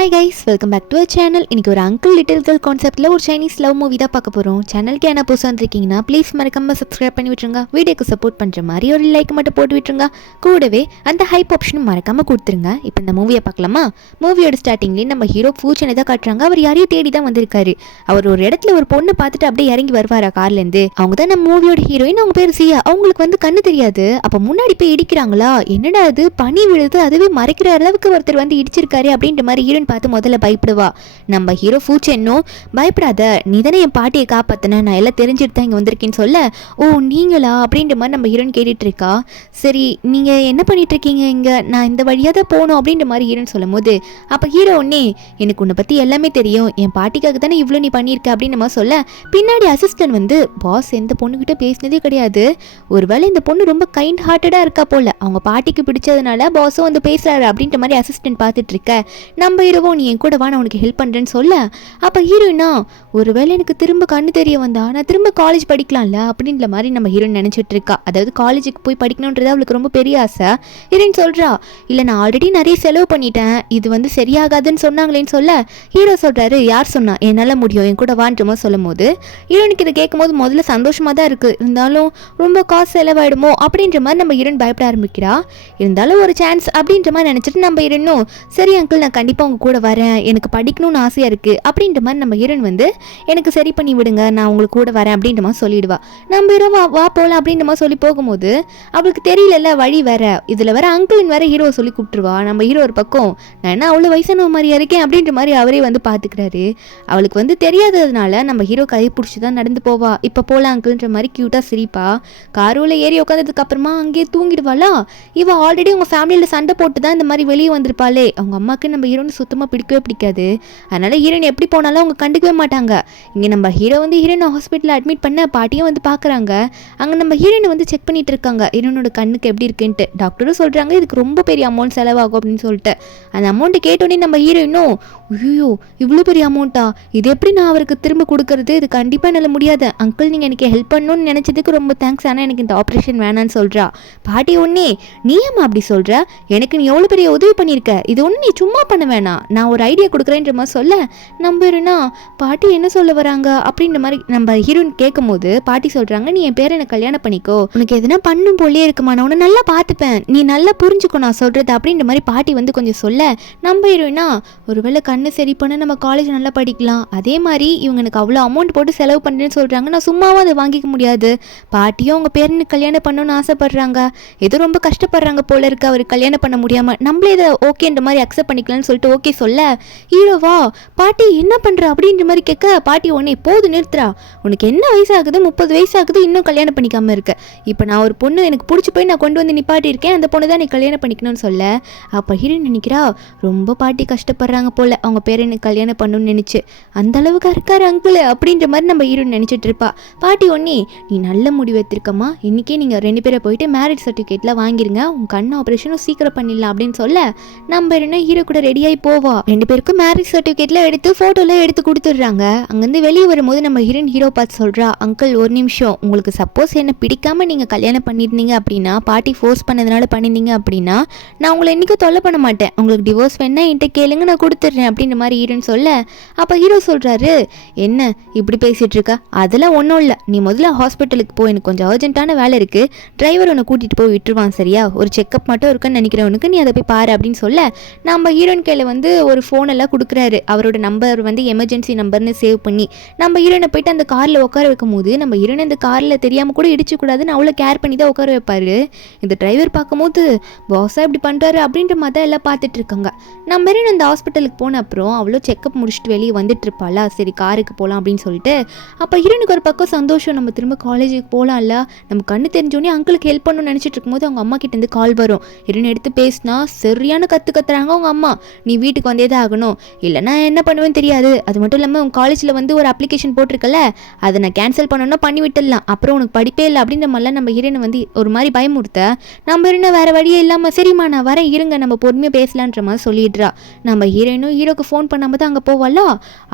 Hi guys, welcome back to our channel. இன்றைக்கி ஒரு uncle little girl கான்செப்ட்டில் ஒரு Chinese love movie தான் பார்க்க போகிறோம். சேனலுக்கு என்ன புதுசாக வந்துருக்கீங்கன்னா ப்ளீஸ் மறக்காமல் சப்ஸ்கிரைப் பண்ணி விட்டுருங்க. வீடியோக்கு சப்போர்ட் பண்ணுற மாதிரி ஒரு லைக் மட்டும் போட்டு விட்டுருங்க. கூடவே அந்த ஹைப் ஆப்ஷனும் மறக்காமல் கொடுத்துருங்க. இப்போ இந்த மூவியை பார்க்கலாமா? மூவியோட ஸ்டார்டிங்லேயே நம்ம ஹீரோ ஃபியூச்சனை தான் காட்டுறாங்க. அவர் யாரையும் தேடி தான் வந்திருக்காரு. அவர் ஒரு இடத்துல ஒரு பொண்ணை பார்த்துட்டு அப்படியே இறங்கி வருவாரா கார்லேருந்து. அவங்க தான் நம்ம மூவியோட ஹீரோயின். அவங்க பேர் சியா. அவங்களுக்கு வந்து கண்ணு தெரியாது. அப்போ முன்னாடி போய் இடிக்கிறாங்களா, என்னடா அது பனி விழுது, அதுவே மறைக்கிற அளவுக்கு ஒருத்தர் வந்து இடிச்சிருக்காரு அப்படின்ற மாதிரி ஹீரோயின் பார்த்து முதல்ல பயப்படுவா. நம்ம ஹீரோ ஃபியூச்சனும் பயப்படாத, நீ தானே என் பாட்டியை காப்பாத்தின, நான் எல்லாம் தெரிஞ்சுட்டு தான் இங்கே வந்திருக்கேன்னு சொல்ல, ஓ நீங்களா அப்படின்ற மாதிரி நம்ம ஹீரோயின் கேட்டுட்டு இருக்கா. சரி நீங்கள் என்ன பண்ணிட்டு இருக்கீங்க இங்கே, நான் இந்த வழியாக தான் போகணும் அப்படின்ற மாதிரி ஹீரோயின் சொல்லும் போது, அப்போ ஹீரோ ஒன்னே எனக்கு உன்னை பற்றி எல்லாமே தெரியும், என் பாட்டிக்காக தானே இவ்வளோ நீ பண்ணியிருக்க அப்படின்னு நம்ம சொல்ல, பின்னாடி அசிஸ்டன்ட் வந்து பாஸ் எந்த பொண்ணுக்கிட்ட பேசினதே கிடையாது, ஒருவேளை இந்த பொண்ணு ரொம்ப கைண்ட் ஹார்ட்டடாக இருக்கா போல, அவங்க பாட்டிக்கு பிடிச்சதுனால பாஸும் வந்து பேசுறாரு அப்படின்ற மாதிரி அசிஸ்டன்ட் பார்த்துட்டு இருக்க. நம்ம ஹீரோவும் நீ என் கூட வா, நான் உனக்கு ஹெல்ப் பண்ணுறேன்னு சொல்ல, அப்போ ஹீரோயினா ஒருவேளை எனக்கு திரும்ப கண்ணு தெரிய வந்தா நான் திரும்ப காலேஜ் படிக்கலாம்ல அப்படின்ற மாதிரி நம்ம ஹீரோயின் நினச்சிட்டு இருக்கா. அதாவது காலேஜுக்கு போய் படிக்கணுன்றது அவளுக்கு ரொம்ப பெரிய ஆசை. ஹீரோயின் சொல்கிறா, இல்லை நான் ஆல்ரெடி நிறைய செலவு பண்ணிட்டேன், இது வந்து சரியாகாதுன்னு சொன்னாங்களேன்னு சொல்ல, ஹீரோ சொல்கிறாரு, யார் சொன்னா, என்னால் முடியும், என் கூட வான்ற மாதிரி சொல்லும் போது ஹீரோனுக்கு இதை கேட்கும் போது முதல்ல சந்தோஷமாக தான் இருக்குது, இருந்தாலும் ரொம்ப காசு செலவாயிடுமோ அப்படின்ற மாதிரி நம்ம ஹீரோயின் பயப்பட ஆரம்பிக்கிறா. இருந்தாலும் ஒரு சான்ஸ் அப்படின்ற மாதிரி நினச்சிட்டு நம்ம ஹீரோயினும் சரி அங்கிள் நான் கண்டிப்பாக உங்க கூட வரேன், எனக்கு படிக்கணும்னு ஆசையாக இருக்குது அப்படின்ற மாதிரி நம்ம ஹீரோயின் வந்து எனக்கு சரி பண்ணி விடுங்க, நான் உங்களுக்கு கூட வரேன் அப்படின்ற மாதிரி சொல்லிடுவா. நம்ம ஹீரோ வா போகலாம் அப்படின்ற மாதிரி சொல்லி போகும்போது அவளுக்கு தெரியல வழி வேற, இதில் வேற அங்கிள்னு வேற ஹீரோவை சொல்லி கூப்பிட்டுருவா. நம்ம ஹீரோ ஒரு பக்கம் நான் என்ன அவ்வளோ வயசான மாதிரியா இருக்கேன் அப்படின்ற மாதிரி அவரே வந்து பார்த்துக்கிறாரு. அவளுக்கு வந்து தெரியாததுனால நம்ம ஹீரோ கை பிடிச்சி தான் நடந்து போவா. இப்போ போகலாம் அங்கிள்ன்ற மாதிரி க்யூட்டாக சிரிப்பா. காரோவில் ஏறி உட்காந்ததுக்கு அப்புறமா அங்கேயே தூங்கிடுவாளா. இவ ஆல்ரெடி உங்கள் ஃபேமிலியில் சண்டை போட்டு தான் இந்த மாதிரி வெளியே வந்திருப்பாளே. அவங்க அம்மாவுக்கு நம்ம ஹீரோன்னு சுத்தமாக பிடிக்கவே பிடிக்காது. அதனால ஹீரோயின் எப்படி போனாலும் அவங்க கண்டுக்கவே மாட்டாங்க. இங்கே நம்ம ஹீரோ வந்து ஹீரோயினை ஹாஸ்பிட்டலில் அட்மிட் பண்ண பாட்டியும் வந்து பார்க்குறாங்க. அங்கே நம்ம ஹீரோயினை வந்து செக் பண்ணிட்டு இருக்காங்க, ஹீரோனோட கண்ணுக்கு எப்படி இருக்குன்ட்டு. டாக்டரும் சொல்கிறாங்க இதுக்கு ரொம்ப பெரிய அமௌண்ட் செலவாகும் அப்படின்னு சொல்லிட்டு. அந்த அமௌண்ட்டை கேட்டோன்னே நம்ம ஹீரோயினும் ஐயோ இவ்வளோ பெரிய அமௌண்ட்டா, இது எப்படி நான் அவருக்கு திரும்ப கொடுக்கறது, இது கண்டிப்பாக என்னால் முடியாது, அங்கிள் நீங்கள் எனக்கு ஹெல்ப் பண்ணணும்னு நினச்சதுக்கு ரொம்ப தேங்க்ஸ், ஆனால் எனக்கு இந்த ஆப்ரேஷன் வேணான்னு சொல்கிறா. பாட்டி ஒன்னே நீ ஏம்மா அப்படி சொல்கிற, எனக்கு நீ எவ்வளோ பெரிய உதவி பண்ணியிருக்க, இது ஒன்று நீ சும்மா பண்ண வேணாம், நான் ஒரு ஐடியா கொடுக்குறேன்ற மாதிரி சொல்ல, நம்புறேன்னா பாட்டி என்ன சொல்ல வராங்க அப்படின்ற மாதிரி நம்ம ஹீரோயின் கேட்கும் போது பாட்டி சொல்கிறாங்க, நீ என் பேரை எனக்கு கல்யாணம் பண்ணிக்கோ, உனக்கு எதுனா பண்ணும் போலே இருக்குமா, நான் உன்னை நல்லா பார்த்துப்பேன், நீ நல்லா புரிஞ்சுக்கோ நான் சொல்கிறது அப்படின்ற மாதிரி பாட்டி வந்து கொஞ்சம் சொல்ல, நம்ம ஹீரோயினா ஒருவேளை கண்ணு சரி பண்ண நம்ம காலேஜ் நல்லா படிக்கலாம், அதே மாதிரி இவங்க எனக்கு அவ்வளோ அமௌண்ட் போட்டு செலவு பண்ணுறேன்னு சொல்கிறாங்க, நான் சும்மாவும் அதை வாங்கிக்க முடியாது, பாட்டியும் அவங்க பேரனுக்கு கல்யாணம் பண்ணணும்னு ஆசைப்படுறாங்க, ஏதோ ரொம்ப கஷ்டப்படுறாங்க போல இருக்கு அவர் கல்யாணம் பண்ண முடியாமல், நம்மளே இதை ஓகேன்ற மாதிரி அக்செப்ட் பண்ணிக்கலாம்னு சொல்லிட்டு ஓகே சொல்ல, ஹீரோவா பாட்டி என்ன பண்ணுற அப்படின்ற மாதிரி கேட்க, பாட்டி உடனே போது நிறுத்துறா, உனக்கு என்ன வயசாகுது, 30 வயசாகுது, இன்னும் கல்யாணம் பண்ணிக்காமல் இருக்க, இப்போ நான் ஒரு பொண்ணு எனக்கு பிடிச்சி போய் நான் கொண்டு வந்து நிப்பாட்டி இருக்கேன், அந்த பொண்ணு தான் நீ கல்யாணம் பண்ணிக்கணும்னு சொல்ல, அப்போ ஹீரோயின் நினைக்கிறா ரொம்ப பாட்டி கஷ்டப்படுறாங்க போல அவங்க பேரை எனக்கு கல்யாணம் பண்ணணும்னு நினச்சி, அந்த அளவுக்கு இருக்காரு அங்கிள் அப்படின்ற மாதிரி நம்ம ஹீரோயின் நினச்சிட்டு இருப்பா. பாட்டி ஒன்னே நீ நல்ல முடிவு எடுத்திருக்கம்மா, இன்றைக்கே நீங்கள் 2 பேரை போயிட்டு மேரேஜ் சர்டிஃபிகேட்லாம் வாங்கிருங்க, உங்கள் கண் ஆப்ரேஷனும் சீக்கிரம் பண்ணிடலாம் அப்படின்னு சொல்ல, நம்ம என்ன ஹீரோ கூட ரெடியாகி போவா. 2 பேருக்கும் மேரேஜ் சர்டிஃபிகேட்லாம் எடுத்து ஃபோட்டோலாம் எடுத்து கொடுத்துட்றாங்க. அங்கேருந்து வெளியே வரும்போது நம்ம ஹீரோ பார்த்து சொல்கிறா, அங்கிள் ஒரு நிமிஷம், உங்களுக்கு சப்போஸ் என்ன பிடிக்காம நீங்கள் கல்யாணம் பண்ணியிருந்தீங்க அப்படின்னா, பாட்டி ஃபோர்ஸ் பண்ணதுனால பண்ணியிருந்தீங்க அப்படின்னா, நான் உங்களை என்றைக்கும் தொல்லை பண்ண மாட்டேன், உங்களுக்கு டிவோர்ஸ் வேணா என்கிட்ட கேளுங்க நான் கொடுத்துட்றேன் அப்படின்ற மாதிரி ஹீரோன்னு சொல்ல, அப்போ ஹீரோ சொல்கிறாரு, என்ன இப்படி பேசிகிட்டு இருக்கா, அதெல்லாம் ஒன்றும் இல்லை, நீ முதல்ல ஹாஸ்பிட்டலுக்கு போ, எனக்கு கொஞ்சம் அர்ஜென்ட்டான வேலை இருக்குது, டிரைவர் உன்னை கூட்டிகிட்டு போய் விட்டுருவான் சரியா, ஒரு செக்கப் மட்டும் இருக்குன்னு நினைக்கிறவனுக்கு நீ அதை போய் பாரு அப்படின்னு சொல்ல, நம்ம ஹீரோயின் கையில் வந்து ஒரு ஃபோனெல்லாம் கொடுக்குறாரு, அவரோட நம்பர் வந்து எமர்ஜென்சி நம்பர்னு சேவ் பண்ணி, நம்ம ஹீரோனை போயிட்டு அந்த காரில் உட்கார வைக்கும் போது நம்ம ஹீரோனை அந்த காரில் தெரியாமல் கூட இடிச்சுக்கூடாதுன்னு அவ்வளோ கேர் பண்ணி தான் உட்கார வைப்பார். இந்த டிரைவர் பார்க்கும்போது பாஸாக இப்படி பண்ணுறாரு அப்படின்ற மாதிரி தான் எல்லாம் பார்த்துட்டு இருக்காங்க. நம்ம ஹீரோயின் அந்த ஹாஸ்பிட்டலுக்கு போன அப்புறம் அவ்வளோ செக்கப் முடிச்சுட்டு வெளியே வந்துட்டு இருப்பாளா, சரி காருக்கு போகலாம் அப்படின்னு சொல்லிட்டு, அப்போ ஹீரோனுக்கு ஒரு பக்கம் சந்தோஷம், நம்ம திரும்ப காலேஜுக்கு போகலாம்ல, நம்ம கண்ணு தெரிஞ்சோடனே அங்கிளுக்கு ஹெல்ப் பண்ணணும்னு நினச்சிட்டு இருக்கும்போது அவங்க அம்மா கிட்டேருந்து கால் வரும். ஹீரோயின் எடுத்து பேசினா சரியான கத்துறாங்க அவங்க அம்மா, நீ வீட்டுக்கு வந்தே தான் ஆகணும், இல்லைனா என்ன பண்ணுவேன்னு தெரியாது, அது மட்டும் இல்லாமல் உங்கள் காலேஜில் வந்து ஒரு அப்ளிகேஷன் போட்டிருக்கல, அதை நான் கேன்சல் பண்ணணும்னா பண்ணி விட்டுடலாம், அப்புறம் உனக்கு படிப்பே இல்லை அப்படின்ற மாதிரிலாம் நம்ம ஹீரோனை வந்து ஒரு மாதிரி பயமுறுத்த, நம்ம ஹீரோனை வேறு வழியே இல்லாமல் சரிம்மா நான் வரேன் இருங்க நம்ம பொறுமையாக பேசலான்ற மாதிரி சொல்லிடுறா. நம்ம ஹீரோயினும் ஹீரோ ஹீரோக்கு ஃபோன் பண்ணாமல் தான் அங்கே போவாளா.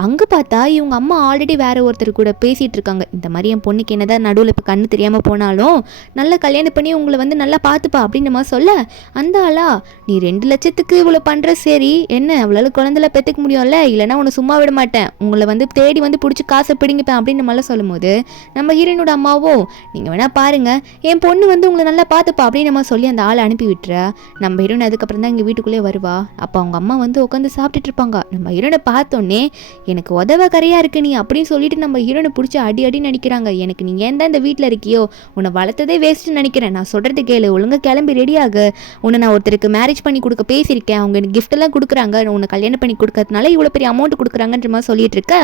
அங்கே பார்த்தா இவங்க அம்மா ஆல்ரெடி வேற ஒருத்தர் கூட பேசிகிட்டு இருக்காங்க. இந்த மாதிரி என் பொண்ணுக்கு என்னதான் நடுவில் இப்போ கண்ணு தெரியாமல் போனாலும் நல்லா கல்யாணம் பண்ணி உங்களை வந்து நல்லா பார்த்துப்பா அப்படின்ற மாதிரி சொல்ல, அந்த ஆளா நீ 2 லட்சத்துக்கு இவ்வளோ பண்ணுற சரி என்ன அவளால் குழந்தைல பெற்றுக்க முடியும்ல, இல்லைனா உன்னை சும்மா விட மாட்டேன், உங்களை வந்து தேடி வந்து பிடிச்சி காசை பிடிங்கிப்பேன் அப்படின்ற மாதிரிலாம் சொல்லும் போது நம்ம ஹீரோனோட அம்மாவோ நீங்கள் வேணா பாருங்க என் பொண்ணு வந்து உங்களை நல்லா பார்த்துப்பா அப்படின்னு நம்ம சொல்லி அந்த ஆளை அனுப்பி விட்டுற. நம்ம ஹீரோன் அதுக்கப்புறம் தான் இங்கே வீட்டுக்குள்ளே வருவா. அப்போ அவங்க அம்மா வந்து உட்காந்து சாப்பிட்டுட்டு இருப்பாங்க. நம்ம ஹீரோனை பார்த்தோன்னே எனக்கு உதவ கரையாக இருக்கு நீ அப்படின்னு சொல்லிட்டு நம்ம ஹீரோனை பிடிச்சி அடி நினைக்கிறாங்க. எனக்கு நீ ஏன் தான் இந்த வீட்டில் இருக்கியோ, உன்னை வளர்த்ததே வேஸ்ட்டுன்னு நினைக்கிறேன், நான் சொல்கிறது கேளு, ஒழுங்காக கிளம்பி ரெடியாகு, உன்னை நான் ஒருத்தருக்கு மேரேஜ் பண்ணி கொடுக்க பேசியிருக்கேன், அவங்க எனக்கு கிஃப்டெல்லாம் கொடுக்குறாங்க, உன்னை கல்யாணம் பண்ணி கொடுக்கறதுனால இவ்வளோ பெரிய அமௌண்ட் கொடுக்குறாங்கன்ற மாதிரி சொல்லிட்டு இருக்க.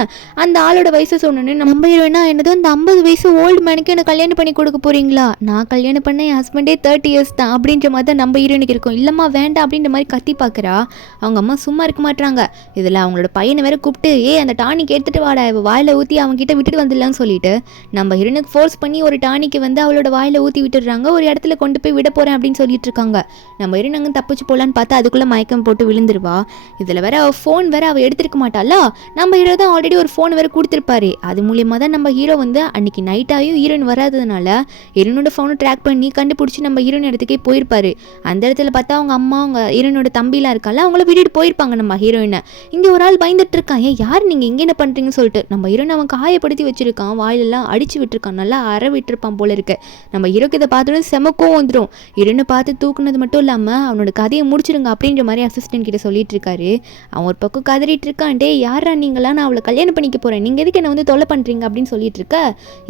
அந்த ஆளோட வயசு சொன்னோன்னே நம்ம ஹீரோனா என்னதோ இந்த 50 வயசு ஓல்டு மேனுக்கு எனக்கு கல்யாணம் பண்ணி கொடுக்க போறீங்களா, நான் கல்யாணம் பண்ண என் ஹஸ்பண்டே 30 இயர்ஸ் தான் அப்படின்ற மாதிரி தான் நம்ம ஹீரோனுக்கு இருக்கும். இல்லம்மா வேண்டாம் அப்படின்ற மாதிரி கத்தி பார்க்குறா. அவங்க அம்மா சும்மா இருக்க மாட்டாங்க. இதில் அவங்களோட பையனை வேற கூப்பிட்டு அந்த டானிக் எடுத்துட்டு வாடா, வாயில ஊற்றி அவங்க கிட்ட விட்டுட்டு வந்துடலாம்னு சொல்லிட்டு நம்ம ஹீரோனுக்கு ஃபோர்ஸ் பண்ணி ஒரு டானிக்கு வந்து அவளோட வாயில ஊற்றி விட்டுடுறாங்க. ஒரு இடத்துல கொண்டு போய் விட போறேன் அப்படின்னு சொல்லிட்டு இருக்காங்க. நம்ம ஹீரோன் அங்கே தப்பிச்சு போலான்னு பார்த்தா அதுக்குள்ள மயக்கம் போட்டு விழுந்துருவா. இதில் வேற அவள் ஃபோன் வேற அவள் எடுத்துருக்க மாட்டாளா. நம்ம ஹீரோ தான் ஆல்ரெடி ஒரு ஃபோன் வேற கொடுத்துருப்பாரு. அது மூலியமாக தான் நம்ம ஹீரோ வந்து அன்னைக்கு நைட்டாயும் ஹீரோயின் வராததுனால ஹீரோனோட ஃபோனை ட்ராக் பண்ணி கண்டுபிடிச்சி நம்ம ஹீரோயின் இடத்துக்கே போயிருப்பாரு. அந்த இடத்துல பார்த்தா அவங்க அம்மா அவங்க ஹீரோனோட தம்பிலாம் இருக்கால அவங்கள விட்டுட்டு போயிருப்பாங்க நம்ம ஹீரோயினை. இங்கே ஒரு ஆள் பயந்துட்டு இருக்கான், யார் நீங்கள் இங்கே என்ன பண்ணுறீங்கன்னு சொல்லிட்டு. நம்ம ஹீரோயின் அவன் காயப்படுத்தி வச்சிருக்கான், வாயிலெல்லாம் அடிச்சு விட்டுருக்கான், நல்லா அற விட்டுருப்பான் போல இருக்கு. நம்ம ஹீரோக்கு இதை பார்த்தோன்னு செமக்கும் வந்துடும். ஹீரோனை பார்த்து தூக்குனது மட்டும் இல்லாமல் அவனோட கதையை முடிச்சிருங்க அப்படின்ற மாதிரி அசிஸ்டன்ட் கிட்ட சொல்லிட்டு இருக்காரு. அவன் ஒரு பக்கம் கதறிட்டு இருக்கான், டே யாரா நீங்களா, நான் அவளை கல்யாணம் பண்ணிக்க போகிறேன், நீங்கள் எதுக்கு என்ன வந்து தொலை பண்ணுறீங்க அப்படின்னு சொல்லிட்டு இருக்க.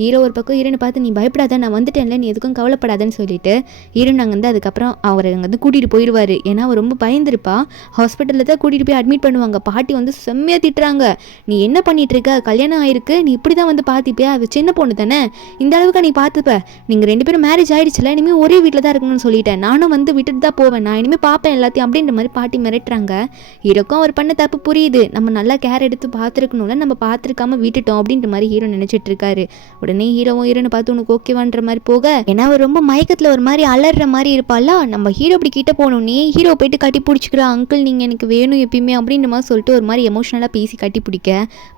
ஹீரோ ஒரு பக்கம் ஹீரோனை பார்த்து நீ பயப்படாத, நான் வந்துட்டேன்ல, நீ எதுக்கும் கவலைப்படாதன்னு சொல்லிட்டு ஹீரோன் அங்கே வந்து அதுக்கப்புறம் அவரை அங்கே வந்து கூட்டிகிட்டு போயிடுவார். ஏன்னா அவர் ரொம்ப பயந்துருப்பா. ஹாஸ்பிட்டலில் தான் கூட்டிகிட்டு போய் அட்மிட் பண்ணுவாங்க. பாட்டி வந்து செம்மையாக திட்டுறாங்க, நீ என்ன பண்ணிட்டு இருக்க, கல்யாணம் ஆயிருக்கு, நீ இப்படி தான் வந்து பார்த்துப்பியா, அது சின்ன பொண்ணு தானே, இந்த அளவுக்கு நீ பார்த்துப்ப, நீங்கள் 2 பேரும் மேரேஜ் ஆயிடுச்சுல, இனிமேல் ஒரே வீட்டில் தான் இருக்கணும்னு சொல்லிட்டேன், நானும் வந்து விட்டுட்டு தான் போவேன், நான் இனிமேல் பார்ப்பேன் எல்லாத்தையும் அப்படின்ற மாதிரி பாட்டி மிரட்டுறாங்க. ஹீரோக்கும் அவர் பண்ண தப்பு புரியுது, நம்ம நல்லா கேர் எடுத்து பார்த்துருக்கணும்ல, நம்ம பார்த்துருக்காம விட்டுட்டோம் அப்படின்ற மாதிரி ஹீரோ நினைச்சிட்டு இருக்காரு. உடனே ஹீரோவும் ஹீரோனை பார்த்து உனக்கு ஓகேவான்ற மாதிரி போக, ஏன்னா அவர் ரொம்ப மயக்கத்தில் ஒரு மாதிரி அலற மாதிரி இருப்பாளா. நம்ம ஹீரோ இப்படி கிட்ட போனோன்னே ஹீரோ போயிட்டு கட்டி பிடிச்சிக்கிறா, அங்கிள் நீங்கள் எனக்கு வேணும் எப்பயுமே அப்படின்ற மாதிரி சொல்லிட்டு ஒரு மாதிரி எமோஷனலாக பேசி கட்டி பிடிக்க,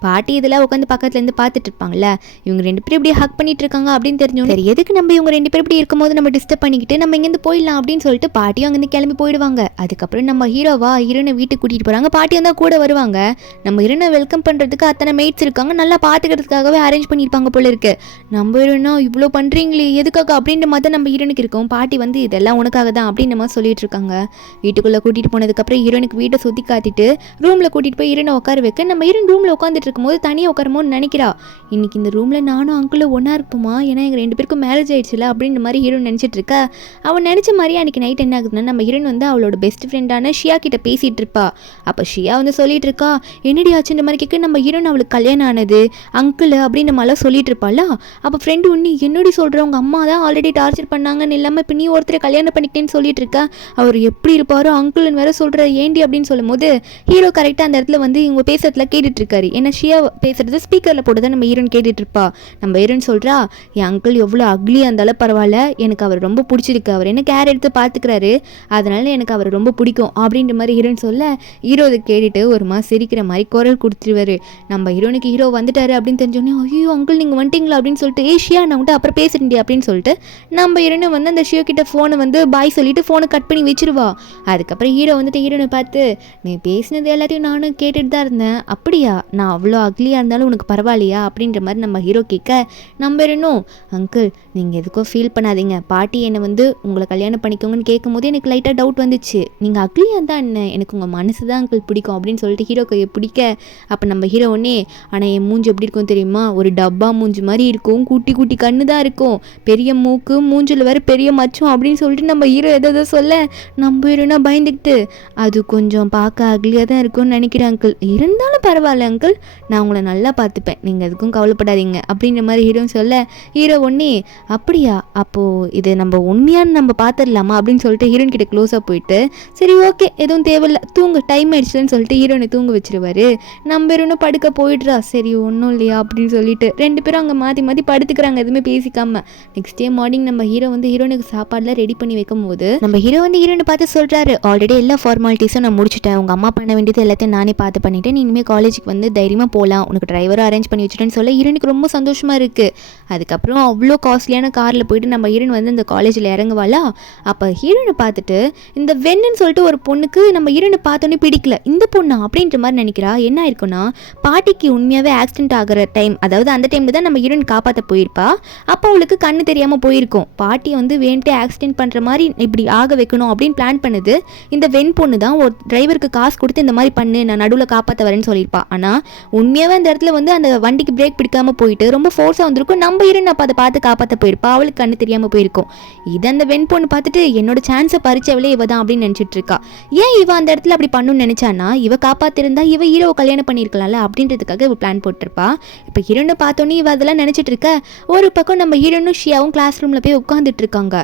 பாட்டி இதெல்லாம் உட்காந்து பக்கத்துலேருந்து பார்த்துட்டு இருப்பாங்கல்ல, இவங்க 2 பேரும் இப்படி ஹக் பண்ணிட்டு இருக்காங்க அப்படின்னு தெரிஞ்சோம். சரி எதுக்கு நம்ம இவங்க 2 பேரும் இப்படி இருக்கும்போது நம்ம டிஸ்டர்ப் பண்ணிக்கிட்டு நம்ம இங்கேருந்து போயிடலாம் அப்படின்னு சொல்லிட்டு பாட்டியும் அங்கேருந்து கிளம்பி போயிடுவாங்க. அதுக்கப்புறம் நம்ம ஹீரோவா ஹீரோனை வீட்டுக்கு கூட்டிகிட்டு போகிறாங்க. பாட்டி வந்தால் கூட வருவாங்க. நம்ம ஹீரோனை வெல்கம் பண்ணுறதுக்கு அத்தனை மேட்ஸ் இருக்காங்க, நல்லா பார்த்துக்கிறதுக்காகவே அரேஞ்ச் பண்ணியிருப்பாங்க போல இருக்கு. நம்ம ஹீரோனா இவ்வளோ பண்ணுறீங்களே எதுக்காக அப்படின்ற மாதிரி நம்ம ஹீரோனுக்கு இருக்கும். பாட்டி வந்து இதெல்லாம் உனக்காக தான் அப்படின்னு நம்ம சொல்லிட்டு இருக்காங்க. வீட்டுக்குள்ளே கூட்டிகிட்டு போனதுக்கப்புறம் ஹீரோனுக்கு வீட்டை சுற்றி காத்திட்டு ரூமில் கூட்டிகிட்டு போய் ஹீரோனை உட்கார வைக்க, நம்ம ஹீரோன் ரூமில் உட்காந்துட்டு இருக்கும்போது தனியாக உட்காரமோன்னு நினைக்கிறா. இன்னைக்கு இந்த ரூமில் நானும் அங்கிளும் ஒன்றா இருப்போமா, ஏன்னா எங்கள் 2 பேருக்கும் மேரேஜ் ஆயிடுச்சுல அப்படின்ற மாதிரி ஹீரோன் நினச்சிட்டு இருக்கா. அவன் நினச்ச மாதிரியே அன்றைக்கி நைட் என்ன ஆகுதுன்னா நம்ம ஹீரோன் வந்து அவளோட பெஸ்ட் ஃப்ரெண்டான ஷியா கிட்ட பேசிகிட்டு இருப்பா. அப்போ ஷியா வந்து சொல்லிட்டு இருக்கா, என்னடி ஆச்சுன்ற மாதிரி கேட்க, நம்ம ஹீரோன் அவளுக்கு கல்யாணம் ஆனது அங்கிள் அப்படின்னு மாதிரிலாம் சொல்லிட்டு இருப்பாள. அப்போ ஃப்ரெண்டு ஒன்று என்னடி சொல்கிறவங்க அம்மா தான் ஆல்ரெடி டார்ச்சர் பண்ணாங்கன்னு இல்லாமல் இப்போ நீ ஒருத்தரை கல்யாணம் பண்ணிக்கிட்டேன்னு சொல்லிட்டு இருக்கா, அவர் எப்படி இருப்பாரோ அங்கிள்னு வேற சொல்கிற ஏண்டி அப்படின்னு சொல்லும் போது ஹீரோ கரெக்டாக அந்த இடத்துல வந்து இவங்க பேசுறதுல கேட்டுட்டு இருக்காரு. ஏன்னா ஷியா பேசுறது ஸ்பீக்கரில் போட்டு தான் நம்ம ஹீரோன் கேட்டுட்டு இருப்பா. நம்ம ஹீரோன் சொல்கிறா, என் அங்கிள் எவ்வளோ அக்லியாக இருந்தாலும் பரவாயில்ல, எனக்கு அவர் ரொம்ப பிடிச்சிருக்கு, அவர் என்ன கேர் எடுத்து பார்த்துக்கிறாரு, அதனால எனக்கு அவர் ரொம்ப பிடிக்கும் அப்படின்ற மாதிரி ஹீரோன் சொல்ல, ஹீரோ அதை கேட்டுட்டு ஒரு மாதிரி சிரிக்கிற மாதிரி குரல் கொடுத்துருவாரு. நம்ம ஹீரோனுக்கு ஹீரோ வந்துட்டாரு அப்படின்னு தெரிஞ்சோடனே, ஐயோ அங்கிள் நீங்கள் வந்துட்டீங்களா அப்படின்னு சொல்லிட்டு, ஷியா நான் வந்துட்டு அப்புறம் பேசுறேன்டி அப்படின்னு சொல்லிட்டு நம்ம ஹீரோனை வந்து அந்த ஷியோ கிட்ட ஃபோனை வந்து பாய் சொல்லிட்டு ஃபோனை கட் பண்ணி வச்சிருவா. அதுக்கப்புறம் ஹீரோ வந்துட்டு ஹீரோனை பார்த்து, நீ பேசினது எல்லாத்தையும் நானும் கேட்டுட்டு தான் இருந்தேன், அப்படியா, நான் அவ்வளோ அக்லியாக இருந்தாலும் உனக்கு பரவாயில்லையா அப்படின்ற மாதிரி நம்ம ஹீரோ கேட்க, நம்ம ஹீரோனும் அங்கிள் நீங்கள் எதுக்கும் ஃபீல் பண்ணாதீங்க, பாட்டி என்னை வந்து உங்களை கல்யாணம் பண்ணிக்கோங்கன்னு கேட்கும் போது எனக்கு லைட்டாக டவுட் வந்துச்சு, நீங்கள் அக்லியாக தான் என்ன, எனக்கு உங்கள் மனசு தான் அங்கிள் பிடிக்கும் அப்படின்னு சொல்லிட்டு ஹீரோ கையை பிடிக்க, அப்போ நம்ம ஹீரோ ஒன்னே, ஆனால் என் மூஞ்சி எப்படி இருக்கும் தெரியுமா, ஒரு டப்பா மூஞ்சி மாதிரி இருக்கும், குட்டி குட்டி கண்ணு தான் இருக்கும், பெரிய மூக்கு, மூஞ்சில் வேறு பெரிய மச்சம் அப்படின்னு சொல்லிட்டு நம்ம ஹீரோ எதோ சொல்ல, நம்ம ஹீரோனா பயந்துக்கிட்டு, அது கொஞ்சம் பார்க்க அக்லியாக தான் இருக்கும்னு நினைக்கிறேன் அங்கிள், இருந்தாலும் பரவாயில்ல அங்கிள், நான் உங்களை நல்லா பார்த்துப்பேன், நீங்கள் எதுக்கும் கவலைப்படாதீங்க அப்படின்ற மாதிரி ஹீரோ சொல்ல, ஹீரோ ஒன்னே அப்படியா, அப்போது இது நம்ம உண்மையானு நம்ம பார்த்துடலாமா அப்படின்னு சொல்லிட்டு ஹீரோயின் கிட்ட க்ளோஸாக போயிட்டு, சரி ஓகே எதுவும் தேவையில்லை தூங்கு டைம் ஆயிடுச்சுன்னு சொல்லிட்டு ஹீரோனை தூங்க வச்சிருவாரு. நம்ம ஹீரோனும் படுக்க போயிடுறா. சரி ஒன்றும் இல்லையா அப்படின்னு சொல்லிட்டு 2 பேரும் அங்கே மாற்றி மாற்றி படுத்துக்கிறாங்க எதுவுமே பேசிக்காம. நெக்ஸ்ட் டே மார்னிங் நம்ம ஹீரோ வந்து ஹீரோனுக்கு சாப்பாடுலாம் ரெடி பண்ணி வைக்கும் போது நம்ம ஹீரோ வந்து ஹீரோனை பார்த்து சொல்கிறாரு, ஆல்ரெடி எல்லா ஃபார்மாலிட்டிஸும் நான் முடிச்சுட்டேன், உங்கள் அம்மா பண்ண வேண்டியது வேண்டியது எல்லாத்தையும் நானே பார்த்து பண்ணிட்டேன், நீ இனிமேல் காலேஜுக்கு வந்து தைரியமாக போகலாம், உனக்கு டிரைவரும் அரேஞ்ச் பண்ணி வச்சுட்டேன்னு சொல்ல ஹீரோனுக்கு ரொம்ப சந்தோஷமாக இருக்குது. அதுக்கப்புறம் அவ்வளோ காஸ்ட்லியான காரில் போயிட்டு நம்ம ஹீரோன் வந்து இந்த காலேஜில் இறங்குவாளா. அப்போ ஹீரோனை பார்த்துட்டு இந்த வெண்ணுன்னு சொல்லிட்டு ஒரு பொண்ணுக்கு நம்ம ஹீரோனை பார்த்தோன்னே பிடிக்கல. இந்த பொண்ணா அப்படின்ற மாதிரி நினைக்கிறா. என்ன ஆயிருக்குன்னா, பாட்டிக்கு உண்மையாகவே ஆக்சிடென்ட் ஆகிற டைம், அதாவது அந்த டைமில் தான் நம்ம ஹீரோன் காப்பாற்ற போயிருப்பா. அப்போ அவளுக்கு கண்ணு தெரியாமல் போயிருக்கும். பாட்டியை வந்து வேண்ட்டு ஆக்சிடென்ட் பண்ணுற மாதிரி இப்படி ஆக வைக்கணும் அப்படின்னு பிளான் பண்ணுது இந்த வெண் பொண்ணு தான். ஒரு டிரைவருக்கு காசு கொடுத்து இந்த மாதிரி பண்ணு, நான் நடுவில் காப்பாற்ற வரேன்னு சொல்லியிருப்பா. ஆனால் உண்மையாகவே அந்த இடத்துல வந்து அந்த வண்டிக்கு பிரேக் பிடிக்காமல் போயிட்டு ரொம்ப ஃபோர்ஸாக வந்திருக்கும். நம்ம ஹீரோன் அப்போ அதை பார்த்து காப்பாற்ற போயிருப்பா. அவளுக்கு கண்ணு தெரியாமல் போயிருக்கும். இதை அந்த வெண் பொண்ணு பார்த்துட்டு என்னோட சான்ஸை பறிச்சவளே இவ தான் அப்படின்னு நினச்சிட்டு இருக்கா. ஏன் இவ அந்த இடத்துல அப்படி பண்ணணும்னு நினைச்சானா, இவ காப்பாத்திருந்தா இவ ஹீரோவை கல்யாணம் பண்ணியிருக்கலாம்ல அப்படின்றதுக்காக இவ பிளான் போட்டிருப்பா. இப்போ ஹீரோனை பார்த்தோன்னே இவ அதெல்லாம் நினைச்சிட்டு இருக்க. ஒரு பக்கம் நம்ம ஹீரோனும் ஷியாவும் கிளாஸ் ரூம்ல போய் உட்காந்துட்டு இருக்காங்க.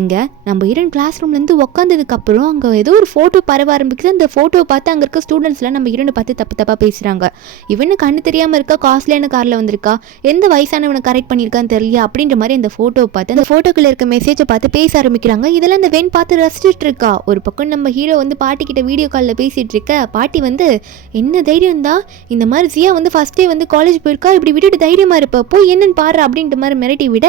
இங்க நம்ம ஹீரோன் கிளாஸ் ரூம்ல இருந்து உட்காந்ததுக்கு அப்புறம் அங்க ஏதோ ஒரு போட்டோ பரவ ஆரம்பிக்குது. அந்த போட்டோவை பார்த்து அங்க இருக்க ஸ்டூடெண்ட்ஸ்லாம் நம்ம ஹீரோனை பார்த்து தப்பு தப்பா பேசுறாங்க. இவனு கண்ணு தெரியாம இருக்கா, காஸ்ட்லியான கார்ல வந்திருக்கா, எந்த வயசானவனை கரெக்ட் பண்ணியிருக்கான்னு தெரியல அப்படின்ற மாதிரி அந்த போட்டோவை பார்த்து அந்த போட்டோக்குள்ள இருக்க மெசேஜை பார்த்து பேச ஆரம்பிக்கிறாங்க. இதெல்லாம் அந்த வென் பார்த்து ரசிச்சுட்டு இருக்கா. ஒரு பக்கம் நம்ம ஹீரோ வந்து பாட்டி கிட்ட வீடியோ காலில் பேசிட்டு இருக்க. பாட்டி வந்து என்ன தைரியம் தான், இந்த மாதிரி ஜியா வந்து ஃபர்ஸ்ட் டே வந்து காலேஜ் போயிருக்கா, இப்படி விட்டுட்டு தைரியமா இருப்ப, போய் என்னன்னு பாரு அப்படின்ற மாதிரி மிரட்டி விட,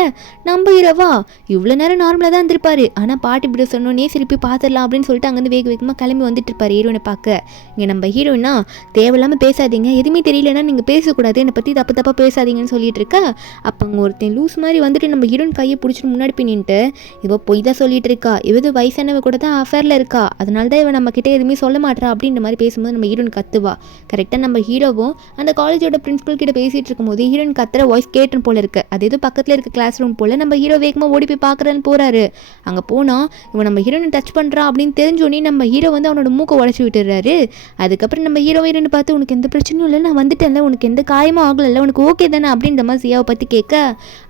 நம்ம ஹீரோவா இவ்வளோ நேரம் நார்மலாக தான் இருந்திருப்பாரு. ஆனால் பாட்டி இப்படி சொன்னோன்னே திருப்பி பார்த்துடலாம் அப்படின்னு சொல்லிட்டு அங்கேருந்து வேக வேகமாக கிளம்பி வந்துட்டு இருப்பாரு ஹீரோனை பார்க்க. இங்கே நம்ம ஹீரோயினா தேவையில்லாமல் பேசாதீங்க, எதுவுமே தெரியலன்னா நீங்கள் பேசக்கூடாது, என்னை பற்றி தப்பு தப்பாக பேசாதீங்கன்னு சொல்லிட்டு இருக்கா. அப்போ அங்கே ஒருத்தன் லூஸ் மாதிரி வந்துட்டு நம்ம ஹீரோயின் கையை பிடிச்சிட்டு முன்னாடி பின்னிட்டு இவ போய் தான் சொல்லிட்டு இருக்கா, இவது வயசானவ கூட தான் அஃபேரில் இருக்கா, அதனால தான் இவன் நம்ம கிட்டே எதுவுமே சொல்ல மாட்டா அப்படின்ற மாதிரி பேசும்போது நம்ம ஹீரோயின் கத்துவா. கரெக்டாக நம்ம ஹீரோவும் அந்த காலேஜோட பிரின்சிபல் கிட்ட பேசிட்டு இருக்கும்போது ஹீரோயின் கத்துற வாய்ஸ் கேட்டுன்னு போல இருக்கு. அது எதுவும் பக்கத்தில் இருக்க கிளாஸ் ரூம் போல. நம்ம ஹீரோ வேகமாக ஓடி போய் பார்க்குறேன்னு போறாரு. அங்கே போனால் இவன் நம்ம ஹீரோனை டச் பண்ணுறா அப்படின்னு தெரிஞ்சோடனே நம்ம ஹீரோ வந்து அவனோட மூக்கை உடச்சி விட்டுறாரு. அதுக்கப்புறம் நம்ம ஹீரோ ஹீரோன்னு பார்த்து உனக்கு எந்த பிரச்சனையும் இல்லை, நான் வந்துட்டேன்ல, உனக்கு எந்த காயமும் ஆகலை, உனக்கு ஓகே தானே அப்படின்ற மாதிரி சியாவை பற்றி கேட்க,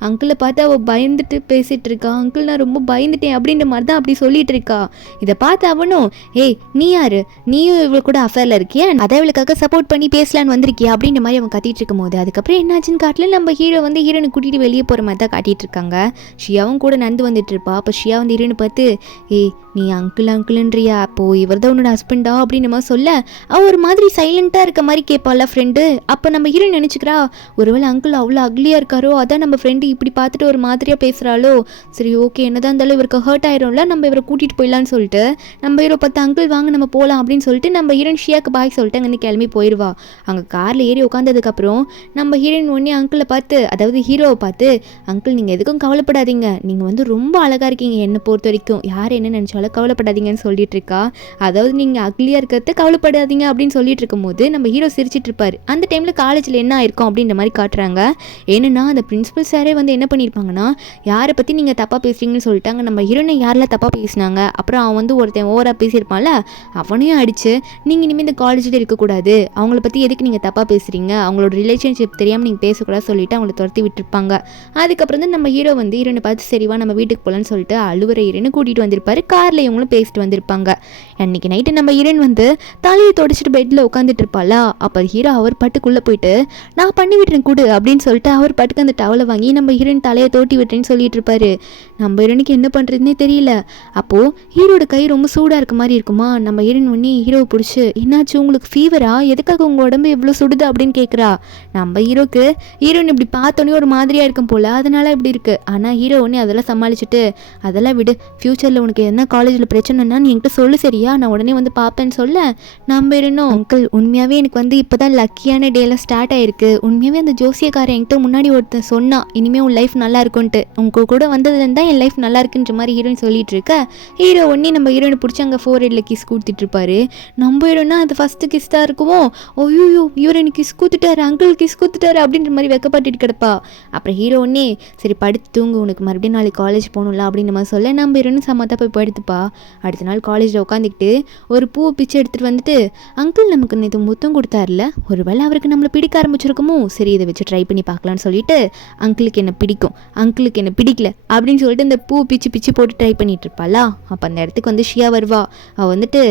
அங்கிளை பார்த்து அவள் பயந்துட்டு பேசிட்டு இருக்கா. அங்கிள் நான் ரொம்ப பயந்துட்டேன் அப்படின்ற மாதிரி தான் அப்படி சொல்லிட்டு இருக்கா. இதை பார்த்து அவனும் ஏய் நீ யாரு, நீயும் இவளு கூட அஃபேரில் இருக்கியா, அதை இவளுக்காக சப்போர்ட் பண்ணி பேசலான்னு வந்திருக்கியா அப்படின்ற மாதிரி அவன் கத்திட்டு இருக்கும் போது அதுக்கப்புறம் என்னாச்சுன்னு காட்டல நம்ம ஹீரோ வந்து ஹீரோனை கூட்டிகிட்டு வெளியே போகிற மாதிரி தான் காட்டிட்டு இருக்காங்க. ஷியாவும் கூட நடந்து வந்துட்டு இருப்பா. அப்போ ஷியா வந்து ஹீரோனை பார்த்து ஏய் நீ அங்கிள் அங்கிள்ன்றியா, அப்போ இவர் தான் உன்னோட ஹஸ்பண்டா அப்படின்னு நம்ம சொல்ல அவள் ஒரு மாதிரி சைலண்ட்டாக இருக்க மாதிரி கேட்பாள் ஃப்ரெண்டு. அப்போ நம்ம ஹீரோயின் நினச்சிக்கிறா ஒருவேளை அங்கிள் அவ்வளோ அக்லியாக இருக்காரோ, அதான் நம்ம ஃப்ரெண்டு இப்படி பார்த்துட்டு ஒரு மாதிரியாக பேசுகிறாளோ, சரி ஓகே என்னதான் இருந்தாலும் இவருக்கு ஹர்ட் ஆயிரும்ல, நம்ம இவரை கூட்டிகிட்டு போயிடலான்னு சொல்லிட்டு நம்ம ஹீரோ பார்த்து அங்கிள் வாங்க நம்ம போகலாம் அப்படின்னு சொல்லிட்டு நம்ம ஹீரோயின் ஷியாக்கு பாய் சொல்லிட்டு அங்கேருந்து கிளம்பி போயிடுவா. அங்கே காரில் ஏறி உட்காந்ததுக்கப்புறம் நம்ம ஹீரோயின் ஒன்றே அங்கிளை பார்த்து, அதாவது ஹீரோவை பார்த்து, அங்கிள் நீங்கள் எதுக்கும் கவலைப்படாதீங்க, நீங்கள் வந்து ரொம்ப அழகாக இருக்கீங்க, என்னை பொறுத்த வரைக்கும் யார் என்ன நினச்சாலும் கவலைப்படாதீங்கன்னு சொல்லிட்டு இருக்கா. அதாவது நீங்கள் அக்லியாக இருக்கிறத கவலைப்படாதீங்க அப்படின்னு சொல்லிட்டு இருக்கும்போது நம்ம ஹீரோ சிரிச்சிட்டு இருப்பார். அந்த டைமில் காலேஜில் என்ன ஆயிருக்கும் அப்படின்ற மாதிரி காட்டுறாங்க. ஏன்னா அந்த பிரின்சிபல் சாரே வந்து என்ன பண்ணியிருப்பாங்கன்னா, யாரை பற்றி நீங்கள் தப்பாக பேசுறீங்கன்னு சொல்லிட்டாங்க. நம்ம ஹீரோனை யாரெல்லாம் தப்பாக பேசினாங்க, அப்புறம் அவன் வந்து ஒருத்தன் ஓவராக பேசியிருப்பான்ல அவனையும் அடித்து நீங்கள் இனிமேல் இந்த காலேஜில் இருக்கக்கூடாது, அவங்கள பற்றி எதுக்கு நீங்கள் தப்பாக பேசுகிறீங்க, அவங்களோட ரிலேஷன்ஷிப் தெரியாமல் நீங்கள் பேசக்கூடாது சொல்லிட்டு அவங்கள துரத்தி விட்டுருப்பாங்க. அதுக்கப்புறம் தான் நம்ம ஹீரோ வந்து ஹீரோனை பார்த்து சரிவா நம்ம வீட்டுக்கு போகலான்னு சொல்லிட்டு அழுவுற ஹீரோனை கூட்டிகிட்டு வந்திருப்பாரு. காரில் இவங்களும் பேசிட்டு வந்திருப்பாங்க. அன்னைக்கு நைட்டு நம்ம ஹீரோயின் வந்து தலையை தொடச்சிட்டு பெட்டில் உட்காந்துட்டு இருப்பாளா. அப்போ ஹீரோ அவர் பாட்டுக்குள்ளே போயிட்டு நான் பண்ணி விட்டுறேன் கூடு அப்படின்னு சொல்லிட்டு அவர் பாட்டுக்கு அந்த டவலை வாங்கி நம்ம ஹீரோயின் தலையை தோட்டி விட்டுறேன்னு சொல்லிட்டு இருப்பாரு. நம்ம ஹீரோனுக்கு என்ன பண்ணுறதுனே தெரியல. அப்போது ஹீரோட கை ரொம்ப சூடாக இருக்க மாதிரி இருக்குமா. நம்ம ஹீரோயின் ஒன்னே ஹீரோவை பிடிச்சி என்னாச்சு உங்களுக்கு ஃபீவரா, எதுக்காக உங்கள் உடம்பு எவ்வளோ சுடுது அப்படின்னு கேட்குறா. நம்ம ஹீரோக்கு ஹீரோயின் இப்படி பார்த்தோன்னே ஒரு மாதிரியாக இருக்கும் போல், அதனால இப்படி இருக்குது. ஆனால் ஹீரோ ஒன்னே அதெல்லாம் சமாளிச்சுட்டு அதெல்லாம் விடு, ஃப்யூச்சரில் உனக்கு என்ன காலேஜில் பிரச்சனைனா நீ என்கிட்ட சொல்லு சரியா, நான் உடனே வந்து பார்ப்பேன்னு சொல்ல நம்ம இருந்தோம். அங்கிள் உண்மையாகவே எனக்கு வந்து இப்போ தான் லக்கியான டேலாம் ஸ்டார்ட் ஆயிருக்கு, உண்மையாகவே அந்த ஜோசியக்காரன் என்கிட்ட முன்னாடி ஒருத்தன் சொன்னா இனிமேல் உன் லைஃப் நல்லா இருக்கும்ன்ட்டு, உங்க கூட வந்ததுலேருந்து தான் என் லைஃப் நல்லா இருக்குன்ற மாதிரி ஹீரோயின் சொல்லிட்டு இருக்க. ஹீரோ ஒன்னே நம்ம ஹீரோனை பிடிச்சி அங்கே 4 கிஸ் கொடுத்துட்டு இருப்பாரு. நம்ம ஹீரோனா அது ஃபஸ்ட்டு கிஸ் தான் இருக்குமோ, ஓய்யோ இவர் எனக்கு கிஸ் கொடுத்துட்டாரு, அங்கிள் கிஸ் கொடுத்துட்டாரு அப்படின்ற மாதிரி வெக்கப்பட்டுட்டு கிடப்பா. அப்புறம் ஹீரோ ஒன்னே சரி படுத்து தூங்கு, உனக்கு மறுபடியும் நாளைக்கு காலேஜ் போகணும்ல அப்படின்ற மாதிரி சொல்ல நம்ம ஹீரோன்னு சமத்தா போய் படுத்துப்பா. அடுத்த நாள் காலேஜில் உட்காந்துக்கிட்டு ஒரு பூவை பிச்சை எடுத்துகிட்டு வந்துட்டு அங்கிள் நமக்கு நேற்று முத்தம் கொடுத்தாருல, ஒருவேளை அவருக்கு நம்மளை பிடிக்க ஆரம்பிச்சிருக்குமோ, சரி இதை வச்சு ட்ரை பண்ணி பார்க்கலான்னு சொல்லிட்டு அங்கிளுக்கு என்ன பிடிக்கும் அங்கிளுக்கு என்ன பிடிக்கல அப்படின்னு சொல்லிட்டு இந்த பூ பிச்சு பிச்சு போட்டு ட்ரை பண்ணிட்டு இருப்பாளா. அப்போ அந்த இடத்துக்கு வந்து ஷியா வருவா. அவள் வந்துட்டு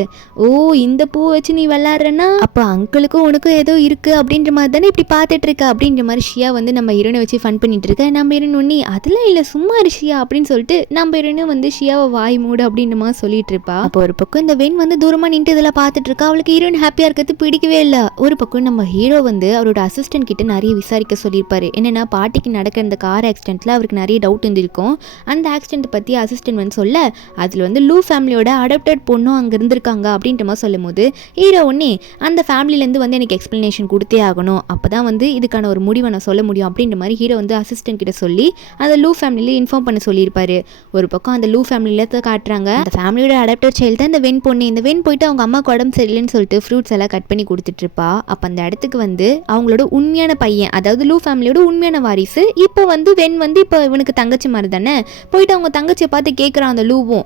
ஓ இந்த பூ வச்சு நீ விளாட்றன்னா அப்போ அங்கிளுக்கும் உனக்கும் ஏதோ இருக்குது அப்படின்ற மாதிரி தானே இப்படி பார்த்துட்டு இருக்க அப்படின்ற மாதிரி ஷியா வந்து நம்ம ஹீரோனை வச்சு ஃபன் பண்ணிட்டு இருக்க. நம்ம ஹீரோன் ஒன்னி அதெல்லாம் இல்லை சும்மா இரு ஷியா அப்படின்னு சொல்லிட்டு நம்ம ஹீரோனும் வந்து ஷியாவை வாய் மூடு அப்படின்ற மாதிரி சொல்லிட்டு இருப்பா. அப்போ ஒரு பக்கம் இந்த வெண் வந்து தூரமாக நின்று இதெல்லாம் பார்த்துட்டு இருக்கா. அவளுக்கு அவருக்கு ஹீரோயின் ஹாப்பியாக இருக்கிறது பிடிக்கவே இல்லை. ஒரு பக்கம் நம்ம ஹீரோ வந்து அவரோட அசிஸ்டன்ட் கிட்ட நிறைய விசாரிக்க சொல்லியிருப்பாரு. என்னென்னா பாட்டிக்கு நடக்கிற இந்த கார் ஆக்சிடென்ட்டில் அவருக்கு நிறைய டவுட் இருந்திருக்கும். அந்த ஆக்சிடென்ட் பற்றி அசிஸ்டன்ட் வந்து சொல்ல அதில் வந்து லூ ஃபேமிலியோட அடாப்டட் பொண்ணும் அங்கே இருந்திருக்காங்க அப்படின்ற மாதிரி சொல்லும் போது ஹீரோ ஒன்னே அந்த ஃபேமிலியிலேருந்து வந்து எனக்கு எக்ஸ்ப்ளனேஷன் கொடுத்தே ஆகணும், அப்போ தான் வந்து இதுக்கான ஒரு முடிவை நான் சொல்ல முடியும் அப்படின்ற மாதிரி ஹீரோ வந்து அசிஸ்டன்ட் கிட்ட சொல்லி அந்த லூ ஃபேமிலியில் இன்ஃபார்ம் பண்ண சொல்லியிருப்பாரு. ஒரு பக்கம் அந்த லூ ஃபேமிலியில் காட்டுறாங்க. அந்த ஃபேமிலியோட அடாப்டட் சைல்டு தான் இந்த வென் பொண்ணு. இந்த வென் போயிட்டு அவங்க அம்மாவுக்கு உடம்பு சரியில்லைன்னு சொல்லிட்டு ஃப்ரூட்ஸ் எல்லாம் கட் பண்ணி கொடுத்துட்டு இருப்பா. அப்போ அந்த இடத்துக்கு வந்து அவங்களோட உண்மையான பையன், அதாவது லூ ஃபேமிலியோட உண்மையான வாரிசு, இப்போ வந்து வென் வந்து இப்போ இவனுக்கு தங்கச்சி மாதிரி தானே, போயிட்டு அவங்க தங்கச்சியை பார்த்து கேட்குறான் அந்த லூவும்,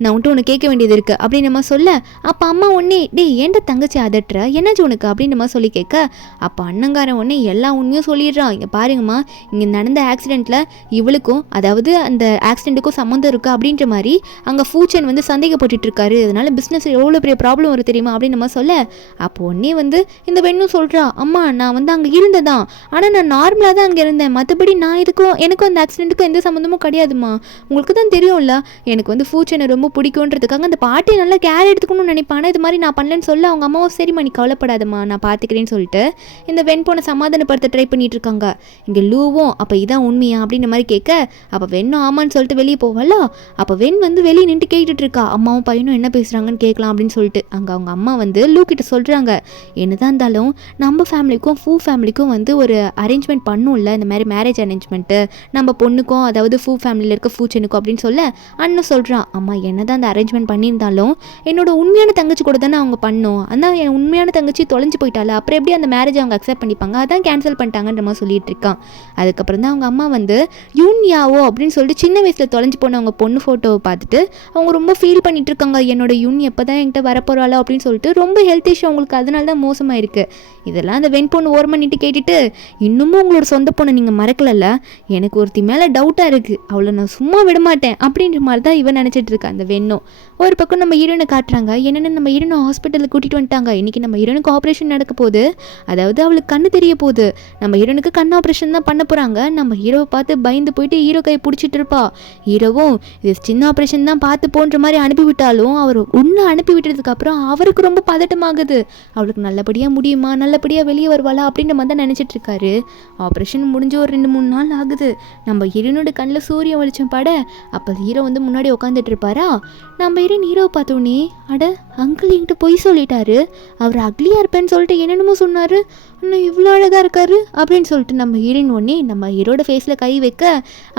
நான் வந்துட்டு உனக்கு கேட்க வேண்டியது இருக்கு அப்படின்னு நம்ம சொல்ல, அப்போ அம்மா ஒன்னே ஏன்டா தங்கச்சி அதட்டுற, என்னாச்சு உனக்கு அப்படின்னு நம்ம சொல்லி கேட்க, அப்போ அண்ணங்காரன் ஒன்னே எல்லா உண்மையும் சொல்லிடுறான். இங்கே பாருங்கம்மா, இங்கே நடந்த ஆக்சிடென்ட்ல இவளுக்கும் அதாவது அந்த ஆக்சிடென்ட்டுக்கும் சம்மந்தம் இருக்கு அப்படின்ற மாதிரி அங்கே ஃபூச்சன் வந்து சந்தேகப்பட்டு இருக்காரு, அதனால பிஸ்னஸ் எவ்வளோ பெரிய ப்ராப்ளம் வரும் தெரியுமா அப்படின்னு நம்ம சொல்ல, அப்போ உடனே வந்து இந்த பெண்ணும் சொல்கிறா, அம்மா நான் வந்து அங்கே இருந்ததான், ஆனால் நான் நார்மலாக தான் அங்கே இருந்தேன், மற்றபடி நான் எனக்கும் அந்த ஆக்சிடென்ட்டுக்கும் எந்த சம்மந்தமும் கிடையாதுமா, உங்களுக்கு தான் தெரியும்ல எனக்கு வந்து ஃபூச்சனை ரொம்ப பிடிக்குன்றதுக்காக அந்த பாட்டியை நல்லா கேர் எடுத்துக்கணும்னு நினைப்பானே, இது மாதிரி நான் பண்ணலன்னு சொல்ல அவங்க அம்மாவும் சரிம்மா நீ கவலைப்படாதம்மா நான் பார்த்துக்கிறேன்னு சொல்லிட்டு இந்த வெண் பொண்ணை சமாதானப்படுத்த ட்ரை பண்ணிட்டு இருக்காங்க. இங்கே லூவும் அப்போ இதான் உண்மையா அப்படின்ற மாதிரி கேட்க, அப்போ வெண்ணும் ஆமான்னு சொல்லிட்டு வெளியே போவாளா, அப்போ வெண் வந்து வெளியே நின்று கேட்டுட்டு இருக்கா, அம்மாவும் பையனும் என்ன பேசுகிறாங்கன்னு கேட்கலாம் அப்படின்னு சொல்லிட்டு. அங்கே அவங்க அம்மா வந்து லூ கிட்ட சொல்கிறாங்க, என்னதான் இருந்தாலும் நம்ம ஃபேமிலிக்கும் ஃபூ ஃபேமிலிக்கும் வந்து ஒரு அரேஞ்ச்மெண்ட் பண்ணும்ல, இந்த மாதிரி மேரேஜ் அரேஞ்ச்மெண்ட்டு நம்ம பொண்ணுக்கும் அதாவது ஃபூ ஃபேமிலியில் இருக்க ஃபூச்சனுக்கும் அப்படின்னு சொல்ல, அண்ணன் சொல்கிறான், அம்மா என்னதான் அந்த அரேஞ்ச்மெண்ட் பண்ணியிருந்தாலும் என்னோட உண்மையான தங்கச்சி கூட தானே அவங்க பண்ணோம், ஆனால் என் உண்மையான தங்கச்சி தொலைஞ்சு போயிட்டால, அப்புறம் எப்படி அந்த மேரேஜ் அவங்க அக்செப்ட் பண்ணிப்பாங்க, அதான் கேன்சல் பண்ணிட்டாங்கன்ற மாதிரி சொல்லிட்டு இருக்கான். அதுக்கப்புறம் தான் அவங்க அம்மா வந்து யூன்யாவோ அப்படின்னு சொல்லிட்டு சின்ன வயசில் தொலைஞ்சு போன அவங்க பொண்ணு ஃபோட்டோவை பார்த்துட்டு அவங்க ரொம்ப ஃபீல் பண்ணிட்டு இருக்காங்க, என்னோட யூன் எப்போ தான் என்கிட்ட வரப்போறாளோ அப்படின்னு சொல்லிட்டு ரொம்ப ஹெல்த் இஷ்யூ அவங்களுக்கு அதனால தான் மோசமாக இருக்குது. இதெல்லாம் அந்த வெண் பொண்ணு ஓரமாக நின்று கேட்டுட்டு, இன்னமும் உங்களோட சொந்த பொண்ணை நீங்கள் மறக்கலல்ல, எனக்கு ஒருத்தி மேலே டவுட்டாக இருக்குது, அவளை நான் சும்மா விட மாட்டேன் அப்படின்ற மாதிரி தான் இவன் நினச்சிட்டு இருக்கா அந்த வெண்ணும். ஒரு பக்கம் நம்ம ஹீரோனை காட்டுறாங்க, என்னென்னு நம்ம ஹீரோனை ஹாஸ்பிட்டலுக்கு கூட்டிகிட்டு வந்துட்டாங்க. இன்றைக்கி நம்ம ஹீரோனுக்கு ஆப்ரேஷன் நடக்க போகுது, அதாவது அவளுக்கு கண்ணு தெரிய போகுது, நம்ம ஹீரோனுக்கு கண் ஆப்ரேஷன் தான் பண்ண போகிறாங்க. நம்ம ஹீரோவை பார்த்து பயந்து போயிட்டு ஹீரோ கையை பிடிச்சிட்டு இருப்பா. ஹீரோவும் இது சின்ன ஆப்ரேஷன் தான் பார்த்து போன்ற மாதிரி அனுப்பிவிட்டாலும் அவர் உன்னை அனுப்பி விட்டதுக்கு அப்புறம் அவருக்கு ரொம்ப பதட்டமாகுது, அவளுக்கு நல்லபடியாக முடியுமா, நல்லபடியாக வெளியே வருவாளா அப்படின்ற மாதிரி தான் நினச்சிட்டு இருக்காரு. ஆப்ரேஷன் முடிஞ்சு ஒரு 2-3 நாள் ஆகுது. நம்ம ஹீரோனோட கண்ணில் சூரிய வெளிச்சம் பட அப்போ ஹீரோ வந்து முன்னாடி உட்காந்துட்டு இருப்பாரா. நம்ம ஹீரோவை பார்த்தோன்னே, அட அங்கிள் என்கிட்ட பொய் சொல்லிட்டாரு, அவர் அக்லியாக இருப்பேன்னு சொல்லிட்டு என்னென்னமோ சொன்னார், இன்னும் இவ்வளோ அழகாக இருக்காரு அப்படின்னு சொல்லிட்டு நம்ம ஹீரோயின் ஒன்னே நம்ம ஹீரோட ஃபேஸில் கை வைக்க,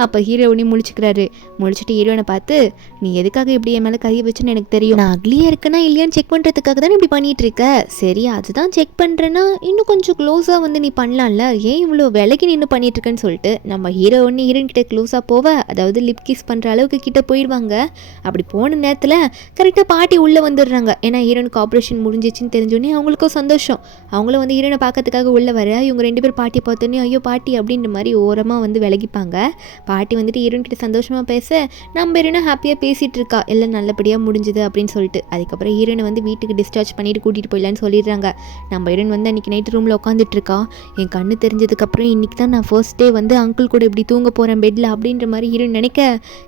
அப்போ ஹீரோ ஒன்னே முழிச்சுக்கிறாரு. முழிச்சிட்டு ஹீரோனை பார்த்து, நீ எதுக்காக இப்படி என் மேலே கை வச்சுன்னு எனக்கு தெரியும், நான் அக்லியாக இருக்கேன்னா இல்லையான்னு செக் பண்ணுறதுக்காக தானே இப்படி பண்ணிட்டு இருக்க, சரி அதுதான் செக் பண்ணுறேன்னா இன்னும் கொஞ்சம் க்ளோஸாக வந்து நீ பண்ணலாம்ல, ஏன் இவ்வளோ விலகி நின்று பண்ணிட்டு இருக்கேன்னு சொல்லிட்டு நம்ம ஹீரோ ஒன்று ஹீரோயின் கிட்ட க்ளோஸாக போவ, அதாவது லிப் கிஸ் பண்ணுற அளவுக்கு கிட்ட போயிடுவாங்க. அப்படி போன நேரத்தில் கரெக்டாக பாட்டி உள்ளே வந்துடுறாங்க. ஏன்னா ஹீரோனுக்கு ஆப்ரேஷன் முடிஞ்சிச்சுன்னு தெரிஞ்சோடனே அவங்களுக்கும் சந்தோஷம். அவங்களும் வந்து ஹீரோனை பார்க்கறதுக்காக உள்ளே வர, இவங்க 2 பேர் பாட்டியை பார்த்தோன்னே ஐயோ பாட்டி அப்படின்ற மாதிரி ஓரமாக வந்து விலகிப்பாங்க. பாட்டி வந்துட்டு ஹீரோன் கிட்ட சந்தோஷமாக பேச, நம்ம ஹீரோனை ஹாப்பியாக பேசிகிட்டு இருக்கா, எல்லாம் நல்லபடியாக முடிஞ்சுது அப்படின்னு சொல்லிட்டு. அதுக்கப்புறம் ஹீரோனை வந்து வீட்டுக்கு டிஸ்சார்ஜ் பண்ணிட்டு கூட்டிகிட்டு போயிடலான்னு சொல்லிடுறாங்க. நம்ம ஹீரோன் வந்து அன்றைக்கி நைட் ரூமில் உட்காந்துட்டு இருக்கா. என் கண்ணு தெரிஞ்சதுக்கப்புறம் இன்றைக்கி தான் நான் ஃபர்ஸ்ட் டே வந்து அங்கிள் கூட இப்படி தூங்க போகிறேன் பெட்டில் அப்படின்ற மாதிரி ஹீரோன் நினைக்க,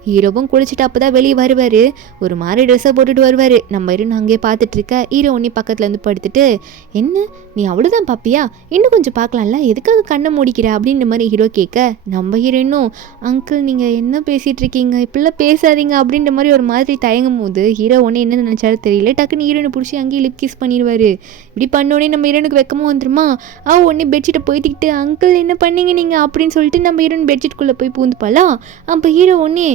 ஹீரோவும் குளிச்சுட்டு அப்போ தான் வெளியே வருவார். ஒரு மாதிரி ட்ரெஸ்ஸை போட்டுட்டு வருவார். நம்ம ஹீரோன் அங்கேயே பார்த்துட்டு இருக்க. ஹீரோ ஒன்றே பக்கத்தில் வந்து படுத்துட்டு, என்ன நீ அவ்வளோதான் பாப்பியா, இன்னும் கொஞ்சம் பார்க்கலாம்ல, எதுக்காக கண்ணை மூடிக்கிற அப்படின்ற மாதிரி ஹீரோ கேட்க, நம்ம ஹீரோயினும் அங்கிள் நீங்கள் என்ன பேசிகிட்டு இருக்கீங்க, இப்படிலாம் பேசாதீங்க அப்படின்ற மாதிரி ஒரு மாதிரி தயங்கும் போது ஹீரோ ஒன்று என்ன நினச்சாலும் தெரியல, டக்குன்னு ஹீரோனை பிடிச்சி அங்கேயே லிப் கிஸ் பண்ணிடுவார். இப்படி பண்ணோடனே நம்ம ஹீரோனுக்கு வெக்கமாக வந்துருமா. உடனே பெட்ஷீட்டை போய்த்திக்கிட்டு, அங்கிள் என்ன பண்ணீங்க நீங்கள் அப்படின்னு சொல்லிட்டு நம்ம ஹீரோயின் பெட்ஷீட்குள்ளே போய் பூந்துப்பாளா. அப்போ ஹீரோ ஒன்றே,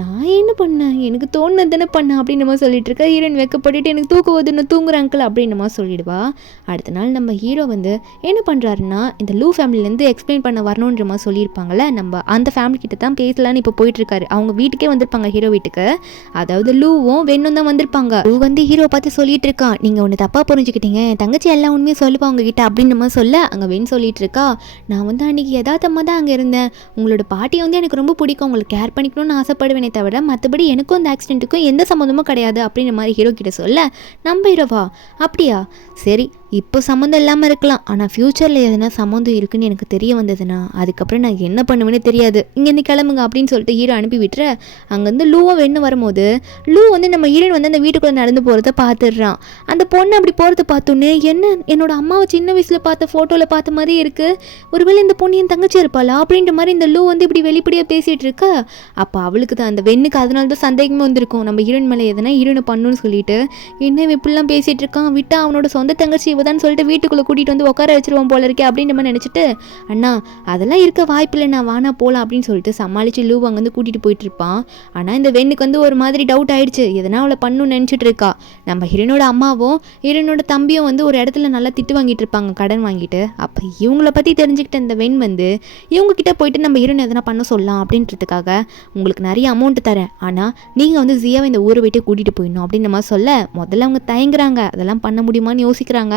நான் என்ன பண்ணேன், எனக்கு தோணுது தானே பண்ணேன் அப்படின்ற மாதிரி சொல்லிட்டு இருக்கா. ஹீரோயின் வெக்கப்பட்டுட்டு, எனக்கு தூக்கம் வருது நான் தூங்குறேன் அங்கிள் அப்படின்ற மாதிரி சொல்லிடுவா. அடுத்த நாள் நம்ம ஹீரோ வந்து என்ன பண்ணுறாருன்னா, இந்த லூ ஃபேமிலிலேருந்து எக்ஸ்பிளைன் பண்ண வரணுன்ற மாதிரி சொல்லியிருப்பாங்கள்ல, நம்ம அந்த ஃபேமிலி கிட்ட தான் பேசலான்னு இப்போ போயிட்டுருக்காரு. அவங்க வீட்டுக்கே வந்திருப்பாங்க ஹீரோ வீட்டுக்கு. அதாவது லூவும் வெண்ணும் தான் வந்திருப்பாங்க. லூ வந்து ஹீரோ பார்த்து சொல்லிட்டு இருக்கான், நீங்கள் ஒன்று தப்பாக புரிஞ்சுக்கிட்டீங்க, என் தங்கச்சி எல்லா உண்மையும் சொல்லுவா உங்ககிட்ட அப்படின்ற மாதிரி சொல்ல, அங்கே வெண் சொல்லிட்டு இருக்கா, நான் வந்து அன்றைக்கி யதார்த்தமாக தான் அங்கே இருந்தேன், உங்களோட பாட்டியை வந்து எனக்கு ரொம்ப பிடிக்கும், உங்களுக்கு கேர் பண்ணிக்கணும்னு ஆசைப்படுவேனே தவிர மற்றபடி எனக்கும் அந்த ஆக்சிடென்ட்டுக்கும் எந்த சம்மந்தமும் கிடையாது அப்படின்ற மாதிரி ஹீரோ கிட்ட சொல்ல, நம்ம ஹீரோவா அப்படியா, சரி இப்போ சம்மந்தம் இல்லாமல் இருக்கலாம், ஆனால் ஃப்யூச்சரில் எதனா சம்மந்தம் இருக்குன்னு எனக்கு தெரிய வந்ததுன்னா அதுக்கப்புறம் நான் என்ன பண்ணுவேன்னு தெரியாது, இங்கேருந்து கிளம்புங்க அப்படின்னு சொல்லிட்டு ஹீரோ அனுப்பி விட்டுற. அங்கேருந்து லூவை வெண்ணு வரும்போது லூ வந்து நம்ம ஹீரோயின் வந்து அந்த வீட்டுக்குள்ளே நடந்து போகிறத பார்த்துடுறான். அந்த பொண்ணு அப்படி போகிறத பார்த்தோன்னே என்ன என்னோட அம்மாவை சின்ன வயசில் பார்த்த ஃபோட்டோவில் பார்த்த மாதிரி இருக்குது, ஒருவேளை இந்த பொண்ணு என் தங்கச்சி இருப்பாளா அப்படின்ற மாதிரி இந்த லூ வந்து இப்படி வெளிப்படையாக பேசிகிட்டு இருக்கா. அப்போ அவளுக்கு தான் அந்த வெண்ணுக்கு அதனால தான் சந்தேகமே வந்திருக்கும், நம்ம ஹீரோயின் மேலே எதனா ஹீரோனை பண்ணுன்னு சொல்லிட்டு என்ன இப்படிலாம் பேசிகிட்டு இருக்கான், விட்டா அவனோட சொந்த தங்கச்சி இவதான்னு சொல்லிட்டு வீட்டுக்குள்ளே கூட்டிகிட்டு வந்து உட்கார வச்சிருவோம் போல இருக்கே அப்படின்ற மாதிரி நினச்சிட்டு, அண்ணா அதெல்லாம் இருக்க வாய்ப்பில்லை, நான் வானா போகலாம் அப்படின்னு சொல்லிட்டு சமாளித்து லூ அங்கே வந்து கூட்டிகிட்டு போயிட்டு இருப்பான். ஆனால் இந்த வெண்ணுக்கு வந்து ஒரு மாதிரி டவுட் ஆயிடுச்சு, எதனா அவளை பண்ணணும்னு நினச்சிட்டு இருக்கா. நம்ம ஹீரோனோட அம்மாவும் ஹீரோனோட தம்பியும் வந்து ஒரு இடத்துல நல்லா திட்டு வாங்கிட்டு இருப்பாங்க, கடன் வாங்கிட்டு. அப்போ இவங்கள பற்றி தெரிஞ்சுக்கிட்ட இந்த வெண் வந்து இவங்க கிட்ட போயிட்டு நம்ம ஹீரோன் எதனா பண்ண சொல்லலாம் அப்படின்றதுக்காக, உங்களுக்கு நிறைய அமௌண்ட் தரேன், ஆனால் நீங்கள் வந்து ஜியாவை இந்த ஊரை விட்டு கூட்டிகிட்டு போயிடணும் அப்படின்னு நம்ம சொல்ல முதல்ல அவங்க தயங்குறாங்க, அதெல்லாம் பண்ண முடியுமான்னு யோசிக்கிறாங்க.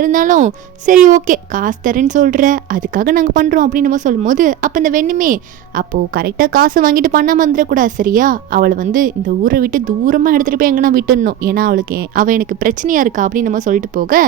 இருந்தாலும் சரி ஓகே காசு தரேன்னு சொல்கிற, அதுக்காக நாங்கள் பண்ணுறோம் அப்படின்னு நம்ம சொல்லும்போது அப்போ இந்த வெண்ணுமே அப்போது கரெக்டாக காசு வாங்கிட்டு பண்ணாமல் வந்துடக்கூடாது சரியா, அவளை வந்து இந்த ஊரை விட்டு தூரமாக எடுத்துகிட்டு போய் எங்கன்னா விட்டுடணும், ஏன்னா அவள் எனக்கு பிரச்சனையாக இருக்கா அப்படின்னு நம்ம சொல்லிட்டு போக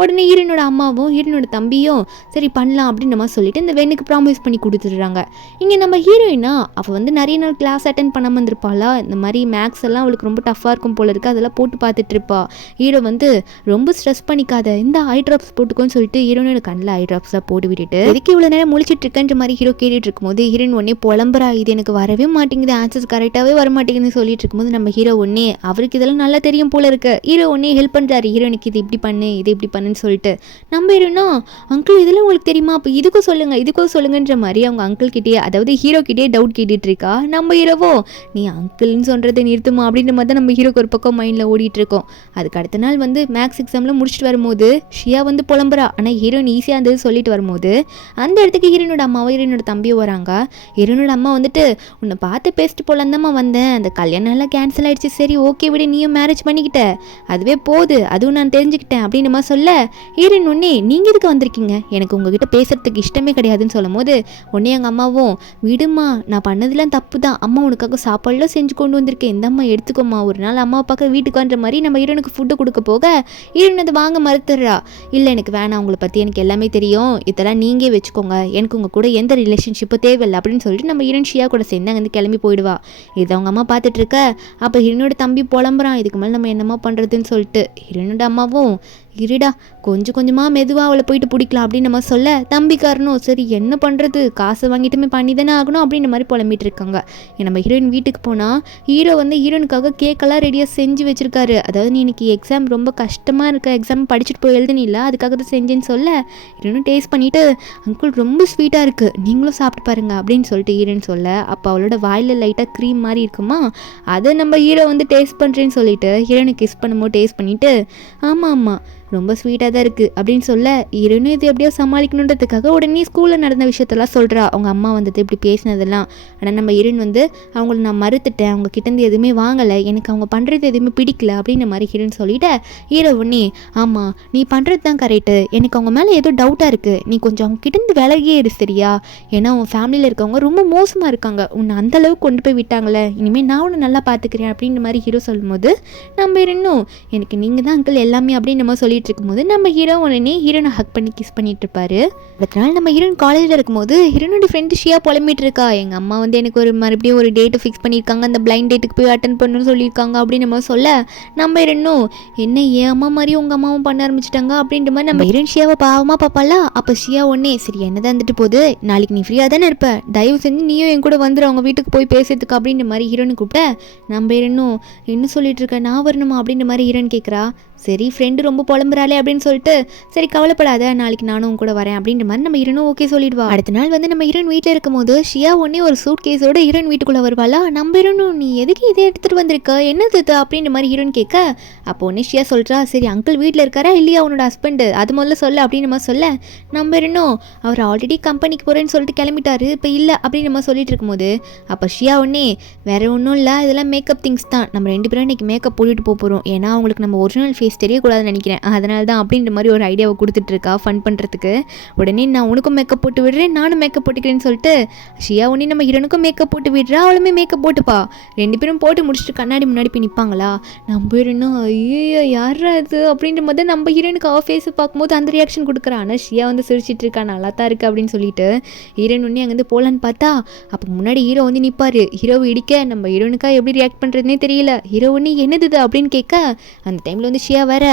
உடனே ஹீரோனோட அம்மாவும் ஹீரோனோட தம்பியும் சரி பண்ணலாம் அப்படின்னு நம்ம சொல்லிட்டு இந்த வெண்ணுக்கு ப்ராமிஸ் பண்ணி கொடுத்துடுறாங்க. இங்கே நம்ம ஹீரோயினா அவள் வந்து நிறைய நாள் கிளாஸ் அட்டன் பண்ணாமல் இருந்திருப்பாளா, இந்த மாதிரி மேக்ஸ் எல்லாம் அவளுக்கு ரொம்ப டஃப்பாக இருக்கும் போல இருக்குது, அதெல்லாம் போட்டு பார்த்துட்டு இருப்பா. ஹீரோ வந்து ரொம்ப ஸ்ட்ரெஸ் பண்ணிக்காத, இந்த ஐ ட்ராப்ஸ் போட்டுக்கோன்னு சொல்லிட்டு ஹீரோனோட கண்ணில் ஐ ட்ராப்ஸ்லாம் போட்டு விட்டுட்டு எதுக்கு இவ்வளோ நேரம் முழிச்சிட்டு இருக்கன்ற மாதிரி ஹீரோ கேட்டுட்டு இருக்கும்போது ஹீரோயின் ஒன்னே புலம்புறா, இது எனக்கு வரவே மாட்டேங்குது, ஆன்சர்ஸ் கரெக்டாகவே வர மாட்டேங்குதுன்னு சொல்லிட்டு இருக்கும்போது நம்ம ஹீரோ ஒன்னே அவருக்கு இதெல்லாம் நல்லா தெரியும் போல இருக்கு, ஹீரோ ஒன்னே ஹெல்ப் பண்ணுறாரு, ஹீரோனுக்கு இது இப்படி பண்ணு இது இப்படி பண்ணுன்னு சொல்லிட்டு. நம்ம ஹீரோனா அங்கிள் இதெல்லாம் உங்களுக்கு தெரியுமா, அப்போ இதுக்கும் சொல்லுங்கன்ற மாதிரி அவங்க அங்கிள் கிட்டே அதாவது ஹீரோ கிட்டே டவுட் கேட்டுட்டு இருக்கா. நம்ம ஹீரோவோ நீ அங்கிள்னு சொல்கிறத நிறுத்துமா அப்படின்ற மாதிரி தான் நம்ம ஹீரோக்கு ஒரு பக்கம் மைண்டில் ஓடிட்டு இருக்கோம். அதுக்கு அடுத்த நாள் வந்து மேக்ஸ் எக்ஸாமில் முடிச்சுட்டு வரும்போது ஷியா வந்து புலம்புறா, ஆனால் ஹீரோயின் ஈஸியாக இருந்தது சொல்லிட்டு வரும்போது அந்த இடத்துக்கு ஹீரோனோட அம்மாவும் ஹீரோனோட தம்பியும் வராங்க. ஹீரோனோட அம்மா வந்துட்டு உன்னை பார்த்து பேசிட்டு போலந்தாம்மா வந்தேன், அந்த கல்யாணம் எல்லாம் கேன்சல் ஆகிடுச்சு, சரி ஓகே விட நீயும் மேரேஜ் பண்ணிக்கிட்ட அதுவே போகுது, அதுவும் நான் தெரிஞ்சுக்கிட்டேன் அப்படின்னு நம்ம சொல்ல ஹீரோயின் ஒன்னே நீங்கள் எதுக்கு வந்திருக்கீங்க, எனக்கு உங்ககிட்ட பேசுறதுக்கு இஷ்டமே கிடையாதுன்னு சொல்லும் போது உடனே எங்கள் அம்மாவும் விடுமா நான் பண்ணதெல்லாம் தப்பு தான், அம்மா உனக்காக சாப்பாடுலாம் செஞ்சு கொண்டு வந்திருக்கேன், இந்த அம்மா எடுத்துக்கோமா, ஒரு நாள் அம்மாவை பார்க்க வீட்டுக்கு வந்த மாதிரி நம்ம ஹீரோனுக்கு ஃபுட்டு கொடுக்க போக ஹீரோன் அதை வாங்க மறுத்துடுறா. இல்லை எனக்கு வேணாம், உங்களை பற்றி எனக்கு எல்லாமே தெரியும், இதெல்லாம் நீங்கள் வச்சுக்கோங்க, எனக்கு உங்கள் கூட எந்த ரிலேஷன்ஷிப்பும் தேவையில்லை அப்படின்னு சொல்லிட்டு நம்ம ஹீரோன் ஷியா கூட சேர்ந்து அங்கேருந்து கிளம்பி போயிடுவா. இது அவங்க அம்மா பார்த்துட்டு இருக்க. அப்போ ஹீரோனோட தம்பி புலம்புறான், இதுக்கு மேலே நம்ம என்னம்மா பண்ணுறதுன்னு சொல்லிட்டு. ஹீரோனோட அம்மாவும் இருடா கொஞ்சம் கொஞ்சமாக மெதுவாக அவளை போயிட்டு பிடிக்கலாம் அப்படின்னு நம்ம சொல்ல தம்பிக்காரனும் சரி என்ன பண்ணுறது, காசை வாங்கிட்டுமே பண்ணி தானே ஆகணும் அப்படின்ற மாதிரி புலம்பிட்டு இருக்காங்க. நம்ம ஹீரோயின் வீட்டுக்கு போனால் ஹீரோ வந்து ஹீரோனுக்காக கேக்கெல்லாம் ரெடியாக செஞ்சு வச்சுருக்காரு. அதாவது நீ இன்னைக்கு எக்ஸாம் ரொம்ப கஷ்டமாக இருக்க, எக்ஸாம் படிச்சுட்டு போய் எழுதுனில்ல அதுக்காக தான் செஞ்சேன்னு சொல்ல ஹீரோனும் டேஸ்ட் பண்ணிவிட்டு அங்கிள் ரொம்ப ஸ்வீட்டாக இருக்குது நீங்களும் சாப்பிட்டு பாருங்க அப்படின்னு சொல்லிட்டு ஹீரோன்னு சொல்ல அப்போ அவளோட வாயில் லைட்டாக க்ரீம் மாதிரி இருக்குமா, அதை நம்ம ஹீரோ வந்து டேஸ்ட் பண்ணுறேன்னு சொல்லிட்டு ஹீரோனுக்கு கிஸ் பண்ணும்போது டேஸ்ட் பண்ணிவிட்டு ஆமாம் ரொம்ப ஸ்வீட்டாக தான் இருக்குது அப்படின்னு சொல்ல ஹீரோனும் இது எப்படியோ சமாளிக்கணுன்றதுக்காக உடனே ஸ்கூலில் நடந்த விஷயத்தெல்லாம் சொல்கிறா, அவங்க அம்மா வந்துட்டு இப்படி பேசினதெல்லாம். ஆனால் நம்ம ஹீரோயின் வந்து அவங்கள நான் மறுத்துட்டேன், அவங்க கிட்டேருந்து எதுவுமே வாங்கலை, எனக்கு அவங்க பண்ணுறது எதுவுமே பிடிக்கல அப்படின்ற மாதிரி ஹீரோயின் சொல்லிவிட்டு ஹீரோ உடனே ஆமாம் நீ பண்ணுறது தான் கரெக்டு, எனக்கு அவங்க மேலே ஏதோ டவுட்டாக இருக்குது, நீ கொஞ்சம் அவங்க கிட்டேருந்து விலகியே இரு சரியா, ஏன்னா அவங்க ஃபேமிலியில் இருக்கவங்க ரொம்ப மோசமாக இருக்காங்க, உன்னை அந்தளவுக்கு கொண்டு போய் விட்டாங்களே, இனிமேல் நான் உன்னை நல்லா பார்த்துக்கிறேன் அப்படின்ற மாதிரி ஹீரோ சொல்லும்போது நம்ம ஹீரோனும் எனக்கு நீங்கள் தான் அங்கிள் எல்லாமே அப்படின்னு நம்ம சொல்லிட்டு இருக்கும்போது நம்ம ஹீரோ உடனே ஹீரோனை ஹக் பண்ணி கிஸ் பண்ணிட்டு இருப்பாரு. அடுத்த நாள் நம்ம ஹீரோயின் காலேஜில் இருக்கும்போது ஹீரோனோட ஃப்ரெண்டு ஷியா புலம்பிட்டு இருக்கா, எங்கள் அம்மா வந்து எனக்கு ஒரு மறுபடியும் ஒரு டேட்டு ஃபிக்ஸ் பண்ணியிருக்காங்க, அந்த பிளைண்ட் டேட்டுக்கு போய் அட்டன் பண்ணணும்னு சொல்லியிருக்காங்க அப்படின்னு நம்ம சொல்ல நம்ம ஹீரோனும் என்ன என் அம்மா மாதிரியும் உங்கள் அம்மாவும் பண்ண ஆரம்பிச்சிட்டாங்க அப்படின்ற மாதிரி நம்ம ஹீரோயின் ஷியாவை பாவமாக பார்ப்பாளா. அப்போ ஷியா ஒன்னே சரி என்னதான் இருந்துட்டு போகுது, நாளைக்கு நீ ஃப்ரீயாக தானே இருப்ப, தயவு செஞ்சு நீயும் என் கூட வந்துடும் அவங்க வீட்டுக்கு போய் பேசுறதுக்கு அப்படின்ற மாதிரி ஹீரோனு கூப்பிட்ட நம்ம ஹீரோனும் என்ன சொல்லிட்டு இருக்க நான் வரணுமா அப்படின்ற மாதிரி ஹீரோன் கேட்குறா. சரி ஃப்ரெண்டு ரொம்ப புலம்புறாளே அப்படின்னு சொல்லிட்டு சரி கவலைப்படாத நாளைக்கு நானும் கூட வரேன் அப்படின்ற மாதிரி நம்ம ஹீரோனும் ஓகே சொல்லிடுவா. அடுத்த நாள் வந்து நம்ம ஹீரோயின் வீட்டில் இருக்கும்போது ஷியா ஒன்னே ஒரு சூட் கேஸோட ஹீரோயின் வீட்டுக்குள்ளே வருவாளா. நம்ம ஹீரோனும் நீ எதுக்கு இதை எடுத்துகிட்டு வந்திருக்க என்னது அப்படின்ற மாதிரி ஹீரோயின் கேட்க அப்போ ஒன்னே ஷியா சொல்கிறா சரி அங்கிள் வீட்டில் இருக்காரா இல்லையா அவனோட ஹஸ்பண்டு அது முதல்ல சொல்ல அப்படின்னு நம்ம சொல்ல நம்ம ஹீரோனும் அவர் ஆல்ரெடி கம்பெனிக்கு போகிறேன்னு சொல்லிட்டு கிளம்பிட்டாரு இப்போ இல்லை அப்படின்னு நம்ம சொல்லிட்டு இருக்கும்போது அப்போ ஷியா ஒன்னே வேறு ஒன்றும் இல்லை இதெல்லாம் மேக்கப் திங்ஸ் தான், நம்ம 2 பேரும் இன்றைக்கி மேக்கப் போட்டுட்டு போகிறோம், ஏன்னா அவங்களுக்கு நம்ம ஒரிஜினல் ஃபேஸ் ஃபேஸ் தெரியக்கூடாதுன்னு நினைக்கிறேன், அதனால தான் அப்படின்ற மாதிரி ஒரு ஐடியாவை கொடுத்துட்ருக்கா ஃபன் பண்ணுறதுக்கு. உடனே நான் உனக்கும் மேக்கப் போட்டு விடுறேன், நானும் மேக்கப் போட்டுக்கிறேன்னு சொல்லிட்டு ஷியா உடனே நம்ம ஹீரோனுக்கும் மேக்கப் போட்டு விடுறா, அவளுமே மேக்கப் போட்டுப்பா. 2 பேரும் போட்டு முடிச்சுட்டு கண்ணாடி முன்னாடி போய் நிற்பாங்களா. நம்ம ஹீரோனா ஐயோ யாரா இது அப்படின்ற மாதிரி நம்ம ஹீரோனுக்கு அவள் ஃபேஸை பார்க்கும்போது அந்த ரியாக்ஷன் கொடுக்குறா. ஆனால் ஷியா வந்து சிரிச்சிட்டு இருக்கா, நல்லா தான் இருக்குது அப்படின்னு சொல்லிட்டு. ஹீரோன் உடனே அங்கேருந்து போகலான்னு பார்த்தா அப்போ முன்னாடி ஹீரோ வந்து நிற்பார். ஹீரோவை இடிக்க நம்ம ஹீரோனுக்கா எப்படி ரியாக்ட் பண்ணுறதுனே தெரியல. ஹீரோ உடனே என்னது இது அப்படின்னு கேட்க அந்த டைமில் வந்து ஷியா வேற,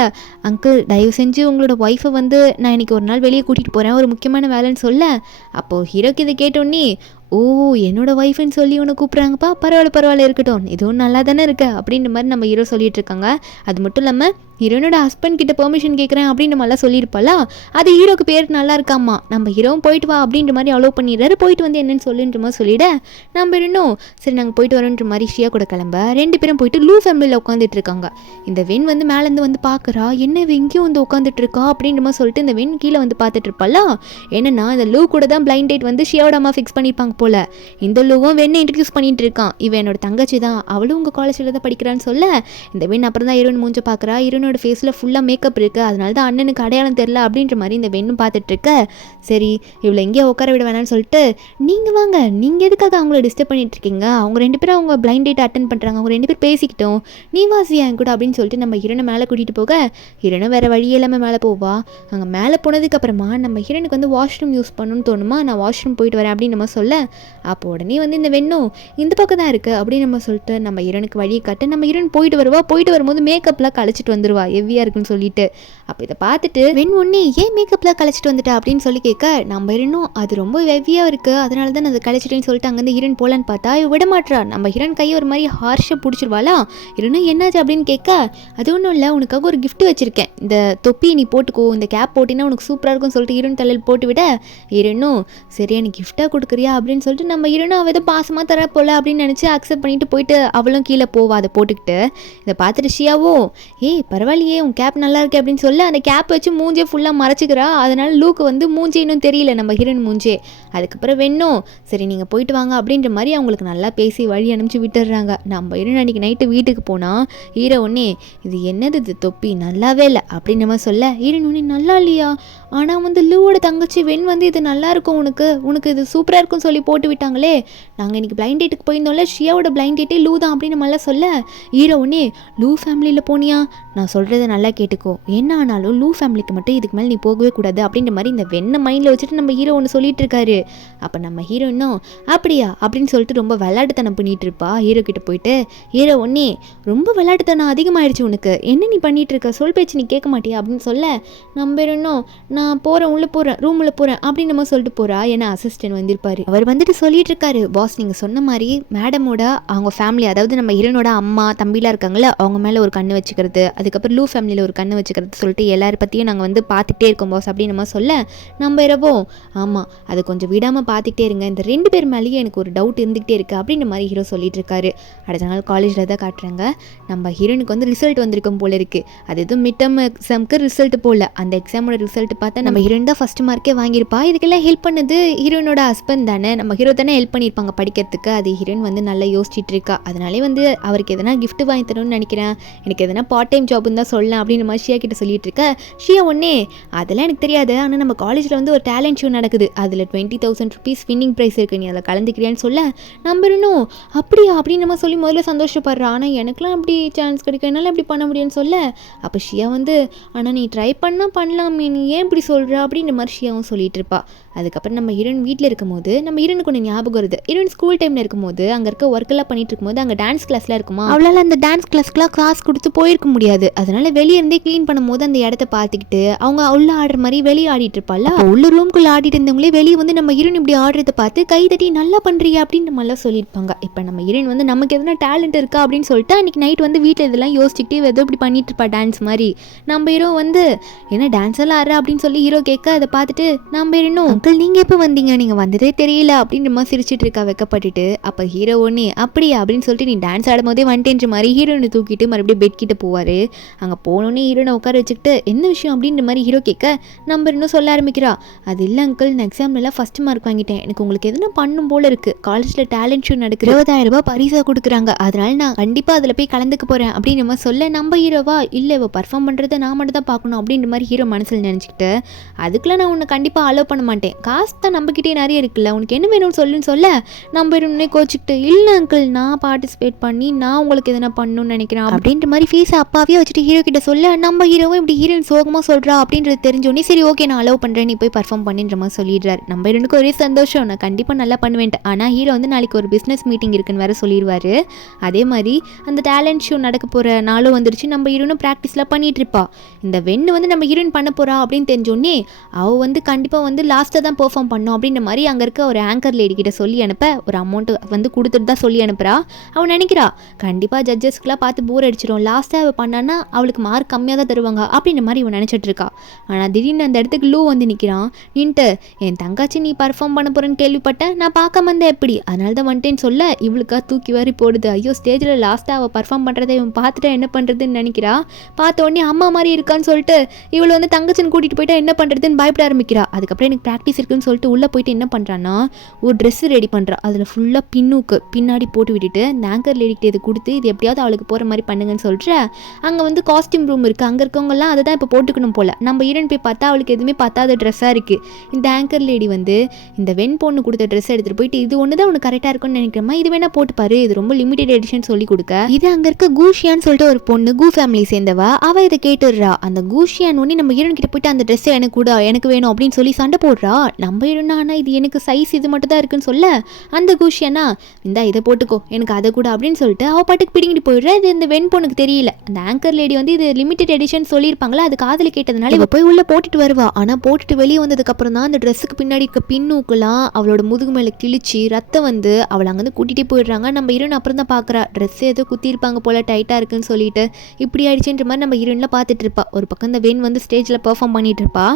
அங்கிள் தயவு செஞ்சு உங்களோட ஒய்ஃபை வந்து நான் இன்றைக்கி ஒரு நாள் வெளியே கூட்டிகிட்டு போகிறேன், ஒரு முக்கியமான வேலைன்னு சொல்ல. அப்போது ஹீரோக்கு இதை கேட்டோன்னே ஓ என்னோட ஒய்ஃப்னு சொல்லி உன்னை கூப்பிட்றாங்கப்பா, பரவாயில்ல இருக்கட்டும், இதுவும் நல்லா தானே இருக்கு அப்படின்ற மாதிரி நம்ம ஹீரோ சொல்லிட்டு இருக்காங்க. அது மட்டும் இல்லாமல் ஹீரோனோட ஹஸ்பண்ட் கிட்ட பெர்மிஷன் கேட்குறேன் அப்படின்ற மாதிரிலாம் சொல்லியிருப்பாளா. அது ஹீரோக்கு பேர் நல்லா இருக்காமா. நம்ம ஹீரோவும் போயிட்டு வா அப்படின்ற மாதிரி அலோவ் பண்ணிடுறாரு. போயிட்டு வந்து என்னன்னு சொல்லுன்ற மாதிரி சொல்லிவிட நம்ம இன்னும் சரி நாங்கள் போயிட்டு வரோன்ற மாதிரி ஷியா கூட கிளம்ப 2 பேரும் போயிட்டு லூ ஃபேமிலியில் உட்காந்துட்டு இருக்காங்க. இந்த வென் வந்து மேலேருந்து வந்து பார்க்குறா, என்ன எங்கேயும் வந்து உட்காந்துட்டு இருக்கா அப்படின்ற மாதிரி சொல்லிட்டு இந்த வென் கீழே வந்து பார்த்துட்டு இருப்பாளா. என்னன்னா இந்த லூ கூட தான் பிளைண்ட் டேட் வந்து ஷியாவோட அம்மா ஃபிக்ஸ் பண்ணியிருப்பாங்க போல. இந்த லூவும் வெண்ணை இன்ட்ரடியூஸ் பண்ணிட்டு இருக்கான். இவன் என்னோட தங்கச்சி தான், அவளும் உங்கள் காலேஜில் தான் படிக்கிறான்னு சொல்ல இந்த வென் அப்புறம் தான் ஹீரோன் மூஞ்ச பார்க்குறா. ஹீரோனோட ஃபேஸில் ஃபுல்லாக மேக்கப் இருக்குது, அதனால தான் அண்ணனுக்கு அடையாளம் தெரில அப்படின்ற மாதிரி இந்த வெண்ணும் பார்த்துட்ருக்க. சரி இவளை எங்கேயோ உட்கார விட வேணான்னு சொல்லிட்டு நீங்கள் வாங்க, நீங்கள் எதுக்காக அவங்கள டிஸ்டர்ப் பண்ணிட்டு இருக்கீங்க, அவங்க 2 பேரும் அவங்க பிளைண்ட் டேட் அட்டன் பண்ணுறாங்க, அவங்க 2 பேர் பேசிக்கிட்டோம், நீ வாசியா என் கூட அப்படின்னு சொல்லிட்டு நம்ம ஹீரோனை மேலே கூட்டிகிட்டு போக ஹீரோனை வேறு வழியே இல்லாமல் மேலே போவா. அங்கே மேலே போனதுக்கப்புறமா நம்ம ஹீரோனுக்கு வந்து வாஷ்ரூம் யூஸ் பண்ணணும்னு தோணுமா, நான் வாஷ்ரூம் போயிட்டு வரேன் அப்படின்னு நம்ம சொல்ல அப்போ உடனே வந்து இந்த வெண்ணும் இந்த பக்கம் தான் இருக்குது அப்படின்னு நம்ம சொல்லிட்டு நம்ம ஹீரோனுக்கு வழியை காட்ட நம்ம ஹீரோன் போயிட்டு வருவா. போயிட்டு வரும்போது மேக்கப்லாம் கழிச்சிட்டு வந்துருவா ஹெவியாக இருக்குன்னு சொல்லிட்டு. அப்போ இதை பார்த்துட்டு வெண் ஒன்னே ஏன் மேக்கப்லாம் கழிச்சிட்டு வந்துட்டா அப்படின்னு சொல்லி கேட்க நம்ம ஹீரோனும் அது ரொம்ப ஹெவியாக இருக்குது, அதனால தான் நான் அதை கழிச்சிட்டேன்னு சொல்லிட்டு அங்கேருந்து ஹீரோன் போகலான்னு பார்த்தா விட மாட்டா. நம்ம ஹீரோன் கையை ஒரு மாதிரி ஹார்ஷாக பிடிச்சிருவாளா. ஹீரோனும் என்னாச்சு அப்படின்னு கேட்க அது ஒன்றும் இல்லை, உனக்காக ஒரு கிஃப்ட் வச்சுருக்கேன், இந்த தொப்பியை நீ போட்டுக்கோ, இந்த கேப் போட்டினா உனக்கு சூப்பராக இருக்கும்னு சொல்லிட்டு ஹீரோன் தலையில் போட்டு விட ஹீரோனும் சரியா நீ கிஃப்டாக கொடுக்குறியா அப்படின்னு சொல்லிட்டு நம்ம ஹீரோனும் அவள் எதை பாசமாக தர போல அப்படின்னு நினச்சி அக்செப்ட் பண்ணிட்டு போயிட்டு அவளும் கீழே போவா அதை போட்டுக்கிட்டு. இதை பார்த்துட்டு ஷியாவோ ஏய் பரவாயில்லையே உன் கேப் நல்லா இருக்கு அப்படின்னு சொல்லி அந்த கேப் வச்சு மூஞ்சே ஃபுல்லாக மறைச்சிக்கிறா. அதனால லூக்கு வந்து மூஞ்சே இன்னும் தெரியல நம்ம ஹீரோயின் மூஞ்சே. அதுக்கப்புறம் வெண்ணும் சரி நீங்கள் போயிட்டு வாங்க அப்படின்ற மாதிரி அவங்களுக்கு நல்லா பேசி வழி அனுப்பிச்சு விட்டுடுறாங்க. நம்ம ஹீரோயின் அன்றைக்கி நைட்டு வீட்டுக்கு போனால் ஹீரோ ஒன்னே இது என்னது இது தொப்பி நல்லாவே இல்லை அப்படின்னு நம்ம சொல்ல ஹீரோயின் ஒன்னே நல்லா இல்லையா, ஆனால் வந்து லூவோட தங்கச்சி வெண் வந்து இது நல்லா இருக்கும் உனக்கு இது சூப்பராக இருக்கும்னு சொல்லி போட்டு விட்டாங்களே, நாங்கள் இன்றைக்கி பிளைண்ட் டேட்டுக்கு போயிருந்தோம்ல, ஷியாவோட பிளைண்ட் டேட்டே லூ தான் அப்படின்னு நம்மளாம் சொல்ல ஹீரோ ஒன்னே லூ ஃபேமிலியில் போனியா, நான் சொல்கிறத நல்லா கேட்டுக்கோ, என்ன ஆனாலும் லூ ஃபேமிலிக்கு மட்டும் இதுக்கு மேலே நீ போகவே கூடாது அப்படின்ற மாதிரி இந்த வெண்ணை மைண்டில் வச்சுட்டு நம்ம ஹீரோ ஒன்று சொல்லிட்டு இருக்காரு. அப்போ நம்ம ஹீரோ இன்னும் அப்படியா அப்படின்னு சொல்லிட்டு ரொம்ப விளையாட்டுத்தனம் பண்ணிட்டு இருப்பா. ஹீரோ கிட்ட போயிட்டு ஹீரோ ஒன்னே ரொம்ப விளையாட்டுத்தனம் அதிகமாகிடுச்சு உனக்கு, என்ன நீ பண்ணிட்டு இருக்க, சொல் பேச்சு நீ கேட்க மாட்டியா அப்படின்னு சொல்ல நம்ம இன்னும் நான் போகிறேன் உள்ளே போகிறேன் ரூமில் போகிறேன் அப்படின்னு நம்ம சொல்லிட்டு போகிறா. ஏன்னா அசிஸ்டன்ட் வந்திருப்பாரு, அவர் வந்துட்டு சொல்லிட்டு இருக்காரு பாஸ் நீங்கள் சொன்ன மாதிரி மேடமோட அவங்க ஃபேமிலி அதாவது நம்ம ஹீரோனோட அம்மா தம்பிலாம் இருக்காங்களே அவங்க மேலே ஒரு கண்ணு வச்சுக்கிறது, அதுக்கப்புறம் லூ ஃபேமிலியில் ஒரு கண்ணு வச்சுக்கிறது சொல்லிட்டு எல்லாரை பற்றியும் நாங்கள் வந்து பார்த்துக்கிட்டே இருக்கோம் பாஸ் அப்படின்னு நம்ம சொல்ல நம்ம இரவோ ஆமாம் அது கொஞ்சம் விடாமல் பார்த்துக்கிட்டே இருங்க, இந்த 2 பேர் மேலேயே எனக்கு ஒரு டவுட் இருந்துகிட்டே இருக்குது அப்படின்ற மாதிரி ஹீரோ சொல்லிட்டு இருக்காரு. அடுத்த நாள் காலேஜில் தான் காட்டுறாங்க. நம்ம ஹீரோனுக்கு வந்து ரிசல்ட் வந்திருக்கும் போல இருக்குது. அது எதுவும் மிட் டர்ம் எக்ஸாமுக்கு ரிசல்ட் போல, அந்த எக்ஸாமோட ரிசல்ட் பார்த்தா நம்ம ஹீரோயின் தான் ஃபஸ்ட் மார்க்கே வாங்கியிருப்பா. இதுக்கெல்லாம் ஹெல்ப் பண்ணது ஹீரோனோட ஹஸ்பண்ட் தானே, நம்ம ஹீரோ தானே ஹெல்ப் பண்ணியிருப்பாங்க படிக்கிறதுக்கு. அது ஹீரோயின் வந்து நல்லா யோசிச்சுட்டு இருக்கா. அதனாலே வந்து அவருக்கு எதனா கிஃப்ட் வாங்கி தரணும்னு நினைக்கிறேன், எனக்கு எதனா பார்ட் டைம் ஜாப்னு தான் சொல்லலாம் அப்படின்னு மாதிரி ஷியா கிட்ட சொல்லிட்டு இருக்க. ஷியா ஒன்னே அதெல்லாம் எனக்கு தெரியாது, ஆனால் நம்ம காலேஜில் வந்து ஒரு டேலண்ட் ஷோ நடக்குது, அதில் 20,000 rupees வின்னிங் ப்ரைஸ் இருக்குது, நீ அதில் கலந்துக்கிறியான்னு சொல்ல நம்பணும் அப்படியா அப்படின்னு நம்ம சொல்லி முதல்ல சந்தோஷப்படுறா. ஆனால் எனக்குலாம் அப்படி சான்ஸ் கிடைக்கும், என்னால் அப்படி பண்ண முடியும்னு சொல்ல அப்போ ஷியா வந்து ஆனால் நீ ட்ரை பண்ணால் பண்ணலாமே, நீ ஏன் இப்படி சொல்கிற அப்படின்ற மாதிரி ஷியாவும் சொல்லிட்டு இருப்பா. அதுக்கப்புறம் நம்ம ஹீரோயின் வீட்டில் இருக்கும்போது நம்ம ஹீரோனுக்கு ஒன்று ஞாபகம் வருது. ஹீரோயின் ஸ்கூல் டைமில் இருக்கும்போது அங்கே இருக்க ஒர்க்கெல்லாம் பண்ணிட்டு இருக்கும்போது அங்கே டான்ஸ் கிளாஸ்லாம் இருக்குமா, அவளால் அந்த டான்ஸ் கிளாஸ்க்குலாம் காசு கொடுத்து போயிருக்க முடியாது. அதனால வெளியே இருந்தே க்ளீன் பண்ணும்போது அந்த இடத்த பார்த்துக்கிட்டு அவங்க உள்ள ஆடுற மாதிரி வெளியே ஆடிட்டு இருப்பாள். உள்ள ரூம்குள்ளே ஆடிட்டு இருந்தவங்களே வெளியே வந்து நம்ம ஹீரோயின் இப்படி ஆடுறதை பார்த்து கை தட்டி நல்லா பண்ணுறியா அப்படின்னு நம்மளாம் சொல்லியிருப்பாங்க. இப்போ நம்ம ஹீரோயின் வந்து நமக்கு எதனா டேலண்ட் இருக்கா அப்படின்னு சொல்லிட்டு அன்றைக்கி நைட் வந்து வீட்டில் இதெல்லாம் யோசிச்சுக்கிட்டே ஏதோ இப்படி பண்ணிட்டு இருப்பா டான்ஸ் மாதிரி. நம்ம ஹீரோ வந்து என்ன டான்ஸ் எல்லாம் ஆடுற அப்படின்னு அப்படின்னு சொல்லி ஹீரோ கேட்க அதை பார்த்துட்டு நம்ம இன்னும் அங்கிள் நீங்க எப்போ வந்தீங்க, நீங்க வந்ததே தெரியல அப்படின்ற மாதிரி சிரிச்சிட்டு இருக்கா வெக்கப்பட்டுட்டு. அப்ப ஹீரோ ஒண்ணு அப்படியா அப்படின்னு சொல்லிட்டு நீ டான்ஸ் ஆடும் போதே வந்துட்டேன்ற மாதிரி ஹீரோனை தூக்கிட்டு மறுபடியும் பெட் கிட்ட போவாரு. அங்க போனோடனே ஹீரோனை உட்கார வச்சுக்கிட்டு என்ன விஷயம் அப்படின்ற மாதிரி ஹீரோ கேட்க நம்ம இன்னும் சொல்ல ஆரம்பிக்கிறா. அது இல்லை அங்கிள், நான் எக்ஸாம்லாம் ஃபர்ஸ்ட் மார்க் வாங்கிட்டேன், எனக்கு உங்களுக்கு எதுனா பண்ணும் போல இருக்கு, காலேஜ்ல டேலண்ட் ஷோ நடக்குது, 20,000 ரூபாய் பரிசா கொடுக்குறாங்க, அதனால நான் கண்டிப்பா அதுல போய் கலந்துக்க போறேன் அப்படின்ற மாதிரி சொல்ல நம்ம ஹீரோவா இல்லை இவ பர்ஃபார்ம் பண்றதை நான் மட்டும் தான் பார்க்கணும் அப்படின்ற மாதிரி ஹீரோ மனசுல நினைச்சுக்கிட்டு அதுக்குள்ள நான் உன்னை கண்டிப்பா அலோவ் பண்ண மாட்டேன், காசு தான் நம்மகிட்டே நிறைய இருக்குல்ல, உனக்கு என்ன வேணும்னு சொல்லுன்னு சொல்ல நம்ம இன்னும் கோச்சிக்கிட்டு இல்லை அங்கிள் நான் பார்ட்டிசிபேட் பண்ணி நான் உங்களுக்கு எதனா பண்ணணும்னு நினைக்கிறேன் அப்படின்ற மாதிரி ஃபேஸ் அப்பாவே வச்சுட்டு ஹீரோ கிட்ட சொல்ல நம்ம ஹீரோவும் இப்படி ஹீரோயின் சோகமா சொல்றா அப்படின்றது தெரிஞ்சோடனே சரி ஓகே நான் அலோவ் பண்றேன் நீ போய் பர்ஃபார்ம் பண்ணின்ற மாதிரி சொல்லிடுறாரு. நம்ம எனக்கு ஒரே சந்தோஷம், நான் கண்டிப்பா நல்லா பண்ணுவேன். ஆனா ஹீரோ வந்து நாளைக்கு ஒரு பிசினஸ் மீட்டிங் இருக்குன்னு வேற சொல்லிடுவாரு. அதே மாதிரி அந்த டேலண்ட் ஷோ நடக்க போற நாளும் வந்துருச்சு. நம்ம ஹீரோனும் ப்ராக்டிஸ்லாம் பண்ணிட்டு இருப்பா. இந்த வெண்ணு வந்து நம்ம ஹீரோயின் பண்ண போறா அப்படின்னு தெரிஞ்சோடனே அவ வந்து கண்டிப்பா வந்து லாஸ்ட்டாக தான் பெர்ஃபார்ம் பண்ணும் அப்படின்ற மாதிரி அங்கே இருக்க ஒரு ஆங்கர் லேடி கிட்ட சொல்லி அனுப்ப ஒரு அமௌண்ட் வந்து கொடுத்துட்டு தான் சொல்லி அனுப்புறா. அவள் நினைக்கிறா கண்டிப்பாக ஜட்ஜஸ்க்குலாம் பார்த்து போர் அடிச்சிடும், லாஸ்ட்டாக அவள் பண்ணான்னா அவளுக்கு மார்க் கம்மியாக தான் தருவாங்க அப்படின்ற மாதிரி இவன் நினச்சிட்டு இருக்கா. ஆனால் திடீர்னு அந்த இடத்துக்கு லூ வந்து நிற்கிறான். நின்ட்டு என் தங்காச்சி நீ பர்ஃபார்ம் பண்ண போறேன்னு கேள்விப்பட்டேன், நான் பார்க்க வந்தேன் எப்படி, அதனால தான் வந்துட்டேன்னு சொல்ல இவளுக்கா தூக்கி வாரி போடுது. ஐயோ ஸ்டேஜில் லாஸ்ட்டாக அவள் பர்ஃபார்ம் பண்ணுறதை இவன் பார்த்துட்டா என்ன பண்ணுறதுன்னு நினைக்கிறா. பார்த்த உடனே அம்மா மாதிரி இருக்கான்னு சொல்லிட்டு இவள் வந்து தங்கச்சின்னு கூட்டிகிட்டு போயிட்டா என்ன பண்ணுறதுன்னு பயப்பட ஆரம்பிக்கிறா. அதுக்கப்புறம் எனக்கு ப்ராக்டிஸ் இருக்குன்னு சொல்லிட்டு உள்ளே போயிட்டு என்ன பண்ணுறான்னா ஒரு ட்ரெஸ்ஸு ரெடி பண்ணுறா. அதில் ஃபுல்லாக பின்னுக்கு பின்னாடி போட்டு விட்டுட்டு இந்த ஆங்கர் லேடிக்கிட்ட இது கொடுத்து இது எப்படியாவது அவளுக்கு போகிற மாதிரி பண்ணுங்கன்னு சொல்லிட்டு அங்கே வந்து காஸ்டியூம் ரூம் இருக்குது, அங்கே இருக்கவங்கலாம் அதை தான் இப்போ போட்டுக்கணும் போல். நம்ம ஈரன் போய் பார்த்தா அவளுக்கு எதுவுமே பார்த்தாத ட்ரெஸ்ஸாக இருக்குது. இந்த ஆங்கர் லேடி வந்து இந்த வெண் பொண்ணு கொடுத்த ட்ரெஸ் எடுத்துகிட்டு போயிட்டு இது ஒன்று தான் உனக்கு கரெக்டாக இருக்கும்னு நினைக்கிறமா, இது வேணா போட்டு பாரு, இது ரொம்ப லிமிடெட் எடிஷன் சொல்லி கொடுக்க. இது அங்கே இருக்க கூஷியான்னு சொல்லிட்டு ஒரு பொண்ணு கூ ஃபேமிலி சேர்ந்தவா, அவள் இதை கேட்டுடுறா. அந்த கூஷியான் ஒன்று நம்ம ஈரன் கிட்ட போயிட்டு அந்த ட்ரெஸ்ஸை எனக்கு கூட எனக்கு வேணும் அப்படின்னு சொல்லி சண்டை போடுறா. நம்ம ஈரனா ஆனால் இது எனக்கு சைஸ் இது மட்டும் தான் இருக்குன்னு சொல்ல அந்த கூஷியானா இந்தா இதை போட்டுக்கோ எனக்கு அதை கூட அப்படின்னு சொல்லிட்டு அவள் பாட்டுக்கு பிடிங்கிட்டு போயிடுறா. இது இந்த வெண் பொண்ணுக்கு தெரியல. அந்த ஆங்கர் லேடி வந்து இது லிமிடெட் எடிஷன் சொல்லியிருப்பாங்களா, அது காதில் கேட்டதுனால இவ போய் உள்ள போட்டுட்டு வருவா. ஆனால் போட்டுட்டு வெளியே வந்ததுக்கு அப்புறம் தான் அந்த ட்ரெஸ்ஸுக்கு பின்னாடி இருக்க பின்னூக்கெல்லாம் அவளோட முதுகு மேலே கிழிச்சு ரத்தம் வந்து அவளை அங்கேருந்து கூட்டிகிட்டே போயிடுறாங்க. நம்ம ஹீரோயின் அப்புறம் தான் பார்க்குறா ட்ரெஸ் ஏதோ குத்திருப்பாங்க போல டைட்டாக இருக்குன்னு சொல்லிட்டு இப்படி ஆயிடுச்சுன்ற மாதிரி நம்ம ஹீரோயினில் பார்த்துட்டு இருப்பா. ஒரு பக்கம் இந்த வெண் வந்து ஸ்டேஜில் பெர்ஃபார்ம் பண்ணிட்டு இருப்பா.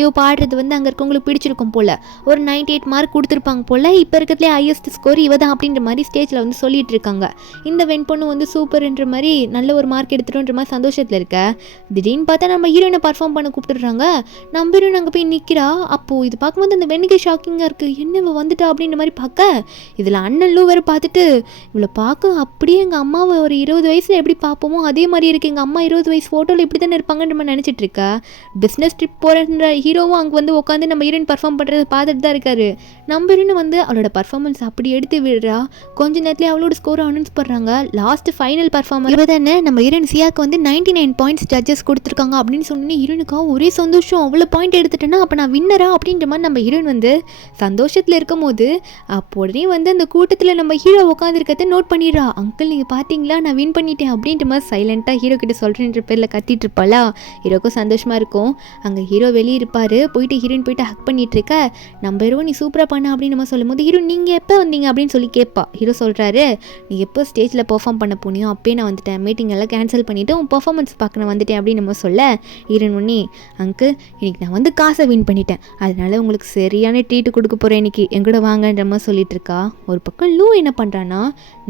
இவ பாடுறது வந்து அங்கே இருக்கவங்களுக்கு பிடிச்சிருக்கும் போல, ஒரு 98 மார்க் கொடுத்துருப்பாங்க போல, இப்போ இருக்கிறதுலே ஹையஸ்ட் ஸ்கோர் இவ தான் அப்படின்ற மாதிரி ஸ்டேஜில் வந்து சொல்லிட்டு இருக்காங்க. இந்த வெண் பொண்ணு வந்து சூப்பர்ன்ற மாதிரி நல்ல ஒரு மார்க் எடுத்துட்டோன்ற மாதிரி சந்தோஷத்தில் இருக்க. திடீர்னு பார்த்தா நம்ம ஹீரோயினை பர்ஃபார்ம் பண்ண கூப்பிட்டுறாங்க. நம்ம ஹீரோயின் அங்கே போய் நிற்கிறா. அப்போது இது பார்க்கும்போது அந்த வெண்ணுக்கு ஷாக்கிங்காக இருக்குது, என்ன இவ வந்துட்டா அப்படின்ற மாதிரி பார்க்க இதில் அண்ணன் வேறு பார்த்துட்டு இவளை பார்க்க அப்படியே எங்கள் அம்மாவை ஒரு 20 வயசில் எப்படி பார்ப்போமோ அதே மாதிரி இருக்குது, எங்கள் அம்மா 20 வயசு ஃபோட்டோவில் இப்படி தானே இருப்பாங்கன்ற மாதிரி நினச்சிட்டு இருக்கா. பிஸ்னஸ் ட்ரிப் போகிற ஹீரோவும் அங்கே வந்து உட்காந்து நம்ம ஹீரோயின் பர்ஃபார்ம் பண்ணுறதை பார்த்துட்டு தான் இருக்காரு. நம்ம ஹீரோயின் வந்து அவளோட பர்ஃபார்மன்ஸ் அப்படி எடுத்து விடுறா. கொஞ்ச நேரத்தில் அவளோட ஸ்கோரை அனௌன்ஸ் பண்ணுறாங்க. லாஸ்ட் ஃபைனல் பர்ஃபார்மன்ஸ் இவ தானே நம்ம ஹீரோயின் சியாக்கு வந்து 99 பாயிண்ட்ஸ் ஜட்ஜஸ் கொடுத்துருக்காங்க அப்படின்னு சொன்னோன்னே ஹீரோனுக்கா ஒரே சந்தோஷம், அவ்வளோ பாயிண்ட் எடுத்துட்டேன்னா அப்போ நான் வின்னரா அப்படின்ற மாதிரி நம்ம ஹீரோயின் வந்து சந்தோஷத்தில் இருக்கும் போது அப்போ உடனே வந்து அந்த கூட்டத்தில் நம்ம ஹீரோ உட்காந்துருக்கிறத நோட் பண்ணிடுறா. அங்கிள் நீங்கள் பார்த்தீங்களா நான் வின் பண்ணிட்டேன் அப்படின்ற மாதிரி சைலண்ட்டாக ஹீரோ கிட்ட சொல்கிறேன்ற பேரில் கத்திட்டு இருப்பாளா. ஹீரோக்கும் சந்தோஷமாக இருக்கும். அங்கே ஹீரோ வெளியே இருப்பார். போயிட்டு ஹீரோயின் போயிட்டு ஹக் பண்ணிட்டு இருக்க. நம்ம ஹீரோ நீ சூப்பராக பண்ண அப்படின்னு நம்ம சொல்லும் போது ஹீரோ நீங்கள் எப்போ வந்தீங்க அப்படின்னு சொல்லி கேட்பா. ஹீரோ சொல்கிறாரு நீ எப்போ ஸ்டேஜில் பெர்ஃபார்ம் பண்ண போனியோ அப்பயே நான் வந்துட்டேன், மீட்டிங் எல்லாம் கேன்சல் பண்ணிவிட்டு உன் பெர்ஃபார்மன்ஸ் பார்க்க நான் வந்துட்டேன் அப்படின்னு நம்ம சொல்ல ஹீரோயின் ஒன்னே அங்கிள் இன்னைக்கு நான் வந்து காசை வின் பண்ணிட்டேன், அதனால உங்களுக்கு சரியான ட்ரீட்டு கொடுக்க போகிறேன், இன்னைக்கு எங்கூட வாங்கன்ற மாதிரி சொல்லிட்டு இருக்கா. ஒரு பக்கம் லூ என்ன பண்ணுறான்னா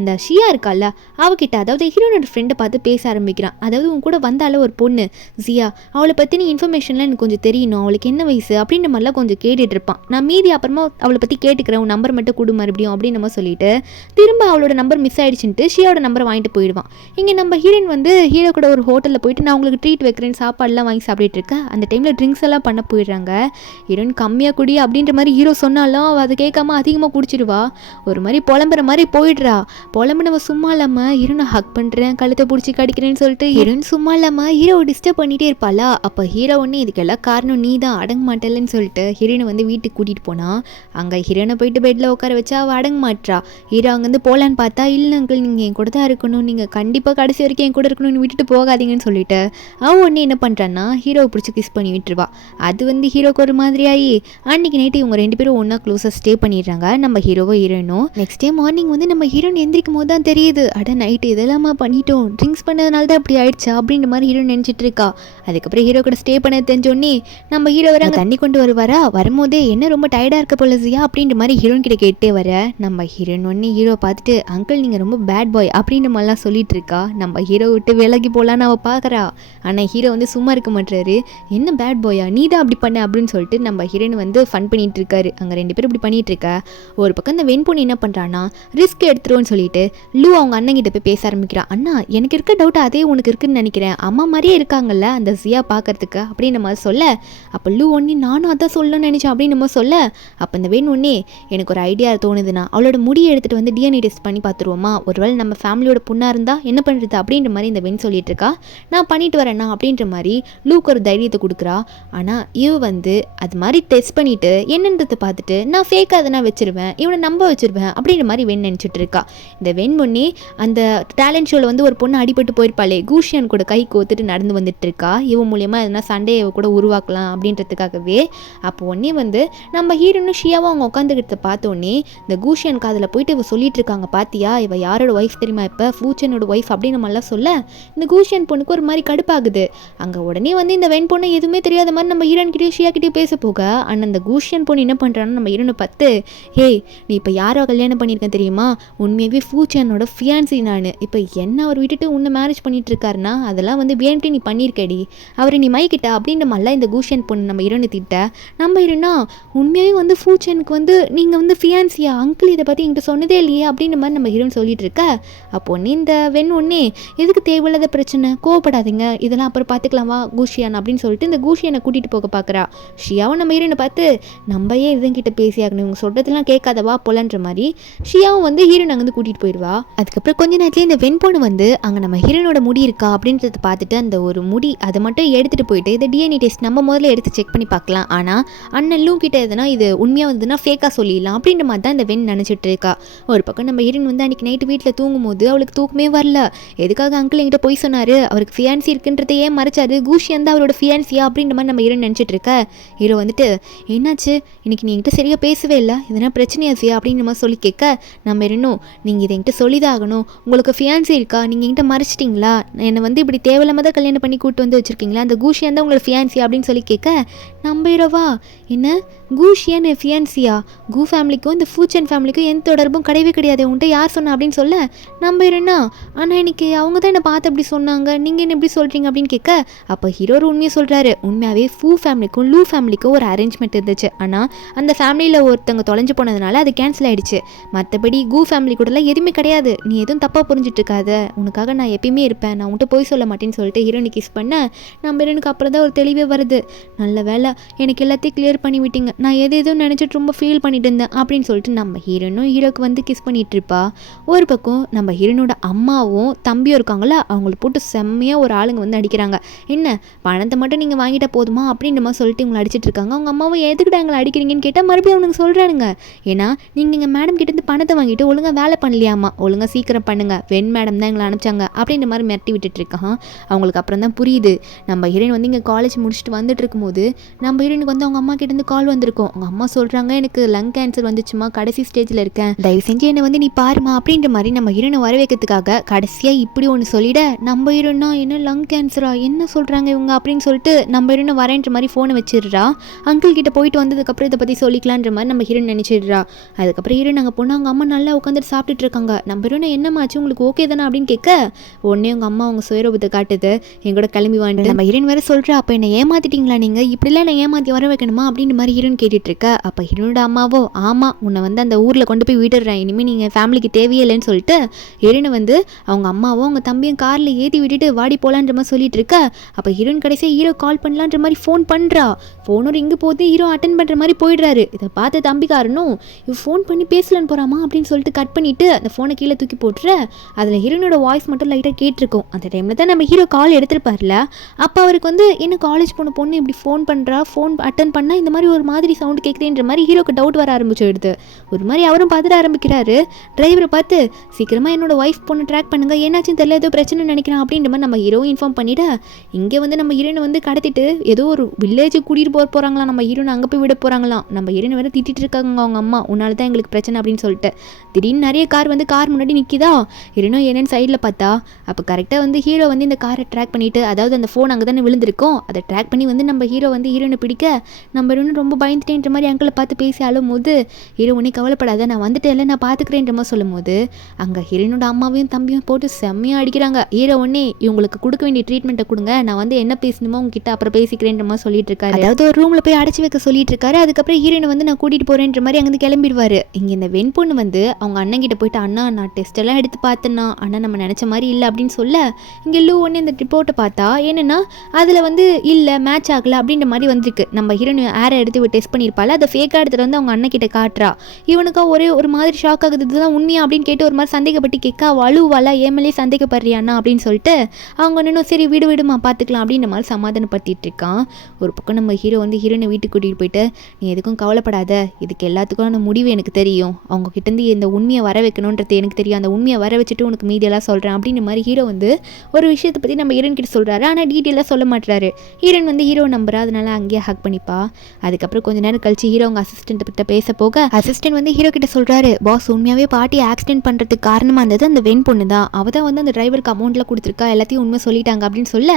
இந்த ஷியா இருக்கால அவகிட்ட அதாவது ஹீரோனோட ஃப்ரெண்டை பார்த்து பேச ஆரம்பிக்கிறான். அதாவது உன் கூட வந்தால ஒரு பொண்ணு ஜியா, அவளை பற்றி நீ இன்ஃபர்மேஷன்லாம் எனக்கு கொஞ்சம் தெரியணும், அவளுக்கு என்ன வயசு அப்படின்ற மாதிரிலாம் கொஞ்சம் கேட்டுட்டு இருப்பான். நான் மீதி அப்புறமா அவளை பற்றி கேட்டுக்கிறேன், உன் நம்பர் மட்டும் கொடு மறுபடியும் அப்படின்னு நம்ம சொல்லிட்டு திரும்ப அவளோட நம்பர் மிஸ் ஆயிடுச்சுன்ட்டு ஷியாவோட நம்பரை வாங்கிட்டு போயிடுவான். இங்கே நம்ம ஹீரோயின் வந்து ஹீரோ கூட ஒரு ஹோட்டலில் போயிட்டு நான் உங்களுக்கு ட்ரீட் வைக்கிறேன் சாப்பாடுலாம் வாங்கி சாப்பிட்டுட்டு இருக்கேன். அந்த டைமில் ட்ரிங்க்ஸ் எல்லாம் பண்ண போயிடுறாங்க. ஹீரோயின் கம்மியாக குடி அப்படின்ற மாதிரி ஹீரோ சொன்னாலும் அவள் அதை கேட்காம அதிகமாக குடிச்சிடுவா. ஒரு மாதிரி புலம்புற மாதிரி போயிடுறா. புலம்புனவ சும்மா இல்லாமல் ஹீரோனை ஹக் பண்ணுறேன் கழுத்தை பிடிச்சி கடிக்கிறேன்னு சொல்லிட்டு ஹீரோயின் சும்மா இல்லாமல் ஹீரோவை டிஸ்டர்ப் பண்ணிகிட்டே இருப்பாளா. அப்போ ஹீரோ ஒன்று இதுக்கெல்லாம் காரணம் நீ தான் அடங்க மாட்டேலன்னு சொல்லிட்டு ஹீரோனை வந்து வீட்டுக்கு கூட்டிகிட்டு போனால் அங்கே ஹீரோனை போயிட்டு பெட்டில் உட்கார வச்சா அவள் அடங்க மாட்றா. ஹீரோ அங்கேருந்து போகலான்னு பார்த்தா இல்லை அங்கிள் நீங்கள் என் கூட தான் இருக்கணும், நீங்கள் கண்டிப்பாக கடைசி வரைக்கும் என் கூட இருக்கணும்னு விட்டுட்டு போகாதீங்கன்னு சொல்லிட்டு அவன் ஒன்று என்ன பண்ணுறான்னா ஹீரோவை பிடிச்சி கிஸ் பண்ணி விட்டுருவா. அது வந்து ஹீரோக்கு ஒரு மாதிரியாகி அன்றைக்கி நைட்டு இவங்க 2 பேரும் ஒன்றா க்ளோஸாக ஸ்டே பண்ணிடுறாங்க. நம்ம ஹீரோவோ ஹீரோயினும் நெக்ஸ்ட் டே மார்னிங் வந்து நம்ம ஹீரோயின் எந்திரிக்கும் போது தான் தெரியுது அட நைட்டு இதெல்லாமா பண்ணிட்டோம், ட்ரிங்க்ஸ் பண்ணதுனால தான் அப்படி ஆயிடுச்சா அப்படின்ற மாதிரி ஹீரோயின் நினச்சிட்டு இருக்கா. அதுக்கப்புறம் ஹீரோ கூட ஸ்டே பண்ண தெரிஞ்சோடனே உடனே நம்ம ஹீரோ வர தண்ணி கொண்டு வருவாரா, வரும்போதே என்ன ரொம்ப டயர்டாக இருக்க போல ஜியா அப்படின்ற மாதிரி ஹீரோயின் கிட்ட கேட்டே வர நம்ம ஹீரோயின் உடனே ஹீரோ பார்த்துட்டு அங்கிள் நீங்கள் ரொம்ப பேட் பாய் அப்படின்ற மாதிரிலாம் சொல்லிட்டு இருக்கா. நம்ம ஹீரோ விட்டு விலகி போகலான்னு அவள் பார்க்குறா. ஆனால் ஹீரோ வந்து சும்மா இருக்க மாட்டாரு. என்ன பேட் பாயா நீ தான் அப்படி பண்ண அப்படின்னு சொல்லிட்டு நம்ம ஹீரோயின் வந்து ஃபன் பண்ணிட்டு இருக்காரு. அங்கே 2 பேரும் இப்படி பண்ணிட்டு இருக்க ஒரு பக்கம் இந்த வெண்பொண்ணு என்ன பண்ணுறான்னா ரிஸ்க் எடுத்துருவோன்னு சொல்லிட்டு லூ அவங்க அண்ணன் கிட்ட போய் பேச ஆரம்பிக்கிறா. அண்ணா எனக்கு இருக்க டவுட் அதே உனக்கு இருக்குன்னு நினைக்கிறேன், அம்மா மாதிரியே இருக்காங்கல்ல அந்த ஜியா பார்க்கறதுக்கு அப்படின்னு நம்ம சொல்ல, அப்போ லூ ஒன்னே நானும் அதான் சொல்லணும்னு நினச்சேன் அப்படின்னு நம்ம சொல்ல, அப்போ இந்த வேணும் ஒன்னே எனக்கு ஒரு ஐடியா தோணுதுன்னா அவளோட முடியை எடுத்துகிட்டு வந்து டிஎன்ஏ டெஸ்ட் பண்ணி பார்த்துருவோமா, ஒருவேளை நம்ம ஃபேமிலியோட பொண்ணாக இருந்தால் என்ன பண்ணுறது அப்படின்ற மாதிரி இந்த வெண் சொல்லிட்டு இருக்கா. நான் பண்ணிட்டு வரேன்னா அப்படின்ற மாதிரி லூக்கு ஒரு தைரியத்தை கொடுக்குறா. ஆனால் இவ வந்து அது மாதிரி டெஸ்ட் பண்ணிவிட்டு என்னன்றதை பார்த்துட்டு நான் ஃபேக்காக அதை நான் வச்சிருவேன், இவனை நம்ப வச்சிருவேன் அப்படின்ற மாதிரி வெண் நினச்சிட்டு இருக்கா. இந்த வெண் பொண்ணே அந்த டேலண்ட் ஷோவில் வந்து ஒரு பொண்ணு அடிபட்டு போயிருப்பாளே கூஷியன் கூட கை கோத்துட்டு நடந்து வந்துட்டு இருக்கா. இவன் மூலியமாக எதனா சண்டையை கூட உருவாக்கலாம் அப்படின்றதுக்காகவே. அப்போ உடனே வந்து நம்ம ஹீரோனும் ஷியாவும் அவங்க உட்காந்துக்கிட்ட பார்த்தோன்னே இந்த கூஷியன் காதில் போயிட்டு இவ சொல்லிட்டு இருக்காங்க, பாத்தியா இவ யாரோட ஒய்ஃப் தெரியுமா, இப்போ ஃபூச்சனோட ஒய்ஃப் அப்படின்னு நம்மளாம் சொல்ல இந்த கூஷியன் பொண்ணுக்கு ஒரு மாதிரி கடுப்பாகுது. அங்கே உடனே வந்து இந்த வெண் பொண்ணு எதுவுமே தெரியாத மாதிரி நம்ம ஹீரோன் கிட்டே ஷியா கிட்டே பேச போக, ஆனால் அந்த கூஷியன் பொண்ணு என்ன பண்ணுறான்னு நம்ம ஹீரோனை பார்த்து, ஹே நீ இப்போ யாரோ கல்யாணம் பண்ணியிருக்கேன் தெரியுமா, உண்மையாகவே ஃபூச்சனோட ஃபியான்சி நான், இப்போ என்ன அவர் விட்டுட்டு உன்னை மேரேஜ் பண்ணிட்டு இருக்காருன்னா அதெல்லாம் வந்து வேண்டி நீ பண்ணியிருக்கடி, அவரை நீ மைக்கிட்ட அப்படின்ற மாதிரிலாம் இந்த கூஷியன் பொண்ணு நம்ம ஹீரோனை திட்ட, நம்ம ஹீரோனா உண்மையாகவே வந்து ஃபூச்சனுக்கு வந்து நீங்கள் வந்து ஃபியான்சியா அங்கிள் இதை பற்றி என்கிட்ட சொன்னதே இல்லையே அப்படின்ற மாதிரி நம்ம ஹீரோன் சொல்லிட்டு இருக்க. அப்போ ஒன்னே இந்த வெண் ஒன்னே எதுக்கு தேவையில்லாத பிரச்சனை, கோவப்படாதீங்க இதெல்லாம் அப்புறம் பார்த்துக்கலாமா கூஷியான் அப்படின்னு சொல்லிட்டு இந்த கூஷியனை கூட்டிகிட்டு போக பார்க்குறா. ஷியாவும் நம்ம ஹீரோனை பார்த்து நம்ம ஏன் இதங்கிட்ட பேசியாகணும், இவங்க சொல்கிறதுலாம் கேட்காதவா போலன்ற மாதிரி ஷியாவும் வந்து ஹீரோன் அங்கேருந்து கூட்டிகிட்டு போயிடுவா. அதுக்கப்புறம் கொஞ்ச நேரத்துலேயே இந்த வெண் பொண்ணு வந்து அங்கே நம்ம ஹீரோனோட முடி இருக்கா அப்படின்றத பார்த்துட்டு அந்த ஒரு முடி அதை மட்டும் எடுத்துகிட்டு போயிட்டு இதை டிஎன்ஏ டெஸ்ட் நம்ம முதல்ல எடுத்து செக் பண்ணி பார்க்கலாம், ஆனால் அண்ணன் லூ கிட்ட எதுனா இது உண்மையாக வந்துன்னா ஃபேக்காக சொல்லிடலாம் அப்படின்ற மாதிரி தான் இந்த வெண் நினச்சிட்டு இருக்கா. ஒரு பக்கம் நம்ம ஹீரோன் வந்து அன்றைக்கி நைட்டு வீட்டில் தூங்கும் போது அவளுக்கு தூக்கமே வரல. எதுக்காக அங்கிள் என்கிட்ட போய் சொன்னார், அவருக்கு ஃபியான்சி இருக்குன்றதை ஏன் மறைச்சாரு, கூஷியன் தான் அவரோட ஃபியான்சியா அப்படின்ற மாதிரி நம்ம ஹீரோன் நினச்சிட்டு இருக்க. ஹீரோ வந்துட்டு என்னாச்சு இன்னைக்கு நீ என்கிட்ட சரியாக பேசவே இல்லை, எதனா பிரச்சனையாச்சியா அப்படின்ற மாதிரி சொல்லி கேட்க, நம்ம இன்னும் நீங்கள் இதை என்கிட்ட சொல்லிதான் ஆகணும், உங்களுக்கு ஃபியான்சி இருக்கா, நீங்கள் என்கிட்ட மறைச்சிட்டிங்களா, என்னை வந்து இப்படி தேவையில்லாம தான் கல்யாணம் பண்ணி கூட்டு வந்து வச்சுருக்கீங்களா, அந்த கூஷியன் தான் உங்களோட ஃபியான்சி அப்படின்னு சொல்லி கேட்க, நம்ம ஹீரோவா என்ன கூஷியன் ஃபியான்சியா, கூ ஃபேமிலிக்கும் இந்த ஃபூச்சன் ஃபேமிலிக்கும் எந்த தொடர்பும் கிடையவே கிடையாது, உன்ட்ட யார் சொன்னா அப்படின்னு சொல்ல, நம்ம ஹீரோனா ஆனால் இன்னைக்கு அவங்க தான் என்னை பார்த்து அப்படி சொன்னாங்க, நீங்கள் என்ன எப்படி சொல்கிறீங்க அப்படின்னு கேட்க, அப்போ ஹீரோ உண்மையை சொல்கிறாரு, உண்மையாகவே ஃபூ ஃபேமிலிக்கும் லூ ஃபேமிலிக்கும் ஒரு அரேஞ்ச்மெண்ட் இருந்துச்சு, ஆனால் அந்த ஃபேமிலியில் ஒருத்தவங்க தொலைஞ்சு போனதுனால அது கேன்சல் ஆகிடுச்சு, மற்றபடி கூ ஃபேமிலி கூடலாம் எதுவுமே கிடையாது, நீ எதுவும் தப்பாக புரிஞ்சுட்டு இருக்காத, உனக்காக நான் எப்பயுமே இருப்பேன், நான் உன்ட்ட போய் சொல்ல மாட்டேன்னு சொல்லிட்டு ஹீரோனி கிஸ் பண்ண, நம்ம ஹீரோனுக்கு அப்புறம் தான் ஒரு தெளிவே வருது, நல்ல வேலை எனக்கு எல்லாத்தையும் கிளியர் பண்ணி விட்டீங்க, நான் எதுவும் நினச்சிட்டு ரொம்ப ஃபீல் பண்ணிட்டு இருந்தேன் அப்படின்னு சொல்லிட்டு நம்ம ஹீரோனும் ஹீரோக்கு வந்து கிஸ் பண்ணிட்டு இருப்பா. ஒரு பக்கம் நம்ம ஹீரோனோட அம்மாவும் தம்பியும் இருக்காங்கள, அவங்கள போட்டு செம்மையாக ஒரு ஆளுங்க வந்து அடிக்கிறாங்க. என்ன பணத்தை மட்டும் நீங்கள் வாங்கிட்டா போதுமா அப்படின்ற மாதிரி சொல்லிட்டு இவங்களை அடிச்சிட்டு இருக்காங்க. அவங்க அம்மாவும் எதுக்கிட்ட எங்களை அடிக்கிறீங்கன்னு கேட்டால் மறுபடியும் அவனுக்கு சொல்கிறானுங்க, ஏன்னா நீங்கள் எங்கள் மேடம் கிட்டேருந்து பணத்தை வாங்கிட்டு ஒழுங்காக வேலை பண்ணலையாமா, ஒழுங்காக சீக்கிரம் பண்ணுங்கள், வெண் மேடம் தான் எங்களை அனுப்பிச்சாங்க அப்படின்ற மாதிரி மிரட்டி விட்டுட்டு இருக்கான். அவங்களுக்கு அப்புறம் தான் புரியுது, நம்ம ஹீரோயின் வந்து இங்கே காலேஜ் முடிச்சுட்டு வந்துட்டு இருக்கும்போது நம்ம ஹீரோனுக்கு வந்து அவங்க அம்மா கிட்டேருந்து கால் வந்திருக்கும். அவங்க அம்மா சொல்கிறாங்க, எனக்கு லங் கேன்சர் வந்துச்சுமா, கடைசி ஸ்டேஜில் இருக்கேன், தயவு செஞ்சு என்னை வந்து நீ பாருமா அப்படின்ற மாதிரி நம்ம ஹீரோனை வர வைக்கிறதுக்காக கடைசியாக இப்படி ஒன்று சொல்லிட, நம்ம ஹீரோனா என்ன லங் கேன்சரா என்ன சொல்கிறாங்க இவங்க அப்படின்னு சொல்லிட்டு நம்ம ஹீரோனை வரேன்ற மாதிரி ஃபோனை வச்சிடுறா. அங்கிள் கிட்ட போயிட்டு வந்ததுக்கப்புறம் இதை பற்றி சொல்லிக்கலான்ற மாதிரி நம்ம ஹீரோன் நினச்சிடுறா. அதுக்கப்புறம் ஹீரோன் அங்கே போனால் அவங்க அம்மா நல்லா உட்காந்துட்டு சாப்பிட்டுட்டு இருக்காங்க. நம்ம ஹீரோனை என்னமாச்சு உங்களுக்கு ஓகே தானே அப்படின்னு கேட்க, உடனே அவங்க அம்மா அவங்க சுயரூபத்தை காட்டுது, எங்கூட கிளம்பி வாண்டு நம்ம ஹீரோன் வேறு சொல்கிறா, அப்போ என்னை ஏமாத்திட்டீங்களா நீங்கள், இப்படிலாம் நான் ஏமாற்றி வர வைக்கணுமா அப்படின்ற மாதிரி ஹீரோன் கேட்டுட்டு இருக்க. அப்போ ஹீரோனோட அம்மாவோ ஆமாம் உன்னை வந்து அந்த ஊரில் கொண்டு போய் விட்டுடுறேன், இனிமேல் நீங்கள் ஃபேமிலிக்கு தேவையே இல்லைன்னு சொல்லிட்டு ஹீரோனை வந்து அவங்க அம்மாவோ அவங்க தம்பியும் காரில் ஏற்றி விட்டுட்டு வாடி போகலான்ற மாதிரி சொல்லிட்டு இருக்க. அப்போ ஹீரோன் கடைசியாக ஹீரோ கால் பண்ணலான்ற மாதிரி ஃபோன் பண்ணுறா. ஃபோனும் இங்கே போது ஹீரோ அட்டன் பண்ணுற மாதிரி போயிடுறாரு. இதை பார்த்து தம்பிக்காரனும் இவ ஃபோன் பண்ணி பேசலன்னு போகிறாமா அப்படின்னு சொல்லிட்டு கட் பண்ணிவிட்டு அந்த ஃபோனை கீழே தூக்கி போட்டுற. அதில் ஹீரோனோட வாய்ஸ் மட்டும் லைட்டாக கேட்டிருக்கும். அந்த டைமில் தான் நம்ம ஹீரோ கால் எடுத்துருப்பார்ல, அப்போ அவருக்கு வந்து என்ன காலேஜ் போன பொண்ணு இப்படி ஃபோன் பண்ணுறா, ஃபோன் அட்டன் பண்ணால் இந்த மாதிரி ஒரு மாதிரி சவுண்டு கேட்குதுன்ற மாதிரி ஹீரோக்கு டவுட் வர ஆரம்பிச்சிடுது. ஒரு மாதிரி அவரும் பார்த்துட ஆரம்பிக்கிறாரு. டிரைவரை பார்த்து சீக்கிரமாக என்னோட ஒய்ஃப் பொண்ணு ட்ராக் பண்ணுங்க, என்னாச்சுன்னு தெரியல, ஏதோ பிரச்சனை நினைக்கிறேன் அப்படின்ற மாதிரி நம்ம ஹீரோ இன்ஃபார்ம் பண்ணிவிட, இங்கே வந்து நம்ம ஹீரோனை வந்து கடத்திட்டு ஏதோ ஒரு வில்லேஜுக்கு கூட்டிகிட்டு போகிறாங்களாம், நம்ம ஹீரோனை அங்கே போய் விட போகிறாங்களாம். நம்ம ஹீரோனை வேறு திட்டிட்டு இருக்காங்க அவங்க அம்மா, உன்னால தான் எங்களுக்கு பிரச்சனை அப்படின்னு சொல்லிட்டு. திடீர்னு நிறைய கார் வந்து கார் முன்னாடி நிற்கிதா. ஹீரோனும் என்னென்னு சைடில் பார்த்தா அப்போ கரெக்டாக வந்து ஹீரோ வந்து இந்த காரை ட்ராக் பண்ணிவிட்டு, அதாவது அந்த ஃபோன் அங்கே தானே விழுந்திருக்கும், அதை ட்ராக் பண்ணி வந்து நம்ம ஹீரோ வந்து ஹீரோனை பிடிக்க, நம்ம ஹீரோனு ரொம்ப பயந்துட்டேன்ற மாதிரி அங்கிளை பார்த்து பேசி அழும் போது, ஹீரோ உடனே கவலைப்படாத நான் வந்துட்டேன் நான் பார்த்துக்கிறேன்ற மாதிரி சொல்லும் போது அங்கே ஹீரோனோட அம்மாவையும் தம்பியும் போட்டு செம்மையாக அடிக்கிறாங்க. ஹீரோ உடனே இவங்களுக்கு கொடுக்க வேண்டிய ட்ரீட்மெண்ட்டை கொடுங்க, நான் வந்து என்ன பேசணுமோ உங்ககிட்ட அப்புறம் பேசிக்கிறேன்ற மாதிரி சொல்லிட்டு இருக்காரு. அதாவது ஒரு ரூமில் போய் அடைச்சி வைக்க சொல்லிட்டு இருக்காரு. அதுக்கப்புறம் ஹீரோனை வந்து நான் கூட்டிகிட்டு போகிறேன்ற மாதிரி அங்கேருந்து கிளம்பிடுவார். இங்கே இந்த வெண்பொண்ணு வந்து அவங்க அண்ணன் கிட்ட போயிட்டு, அண்ணா நான் டெஸ்ட் எல்லாம் எடுத்து பார்த்தேன்னா ஆனால் நம்ம நினச்ச மாதிரி இல்லை அப்படின்னு சொல்ல, இங்கே லூ ஒன்று இந்த ரிப்போர்ட்டை பார்த்தா என்னென்னா அதில் வந்து இல்லை மேட்ச் ஆகலை அப்படின்ற மாதிரி வந்திருக்கு. நம்ம ஹீரோயின் ஏரை எடுத்து டெஸ்ட் பண்ணியிருப்பாள், அதை ஃபேக்காக எடுத்துகிட்டு வந்து அவங்க அண்ணன் கிட்ட காட்டுறா. இவனுக்கா ஒரே ஒரு மாதிரி ஷாக் ஆகுது, இதுதான் உண்மையா அப்படின்னு கேட்டு ஒரு மாதிரி சந்தேகப்பட்டு கேட்கா, அழுவாளா ஏமலே சந்தேகப்படுறியாண்ணா அப்படின்னு சொல்லிட்டு அவங்க ஒன்றும் சரி விடு விடுமா பார்த்துக்கலாம் அப்படின்ற மாதிரி சமாதானப்படுத்திட்டு இருக்கான். ஒரு பக்கம் நம்ம ஹீரோ வந்து ஹீரோனை வீட்டுக்கு கூட்டிகிட்டு போயிட்டு, நீ எதுக்கும் கவலைப்படாத, இதுக்கு எல்லாத்துக்கும் முடிவு எனக்கு தெரியும், அவங்க கிட்டேருந்து இந்த உண்மையை வர வைக்கணுன்றது எனக்கு தெரியும், அந்த உண்மையை வர வச்சுட்டு உனக்கு மீதியெல்லாம் சொல்கிறேன் அப்படின்ற மாதிரி ஹீரோ வந்து ஒரு விஷயத்தை பற்றி நம்ம ஹீரோன் கிட்ட சொல்கிறாரு. ஆனால் டீட்டெயிலாக சொல்ல மாட்டாரு. ஹீரோன் வந்து ஹீரோ நம்புறா, அதனால அங்கேயே ஹக் பண்ணிப்பா. அதுக்கப்புறம் கொஞ்ச நேரம் கழிச்சு ஹீரோ அவங்க அசிஸ்டன்ட் கிட்ட பேச போக, அசிஸ்டன்ட் வந்து ஹீரோ கிட்ட சொல்கிறாரு, பாஸ் உண்மையாகவே பாட்டி ஆக்சிடென்ட் பண்ணுறதுக்கு காரணமாக இருந்தது அந்த வெண் பொண்ணு தான், அவள் தான் வந்து அந்த டிரைவருக்கு அமௌண்ட்லாம் கொடுத்துருக்கா, எல்லாத்தையும் உண்மை சொல்லிட்டாங்க அப்படின்னு சொல்ல,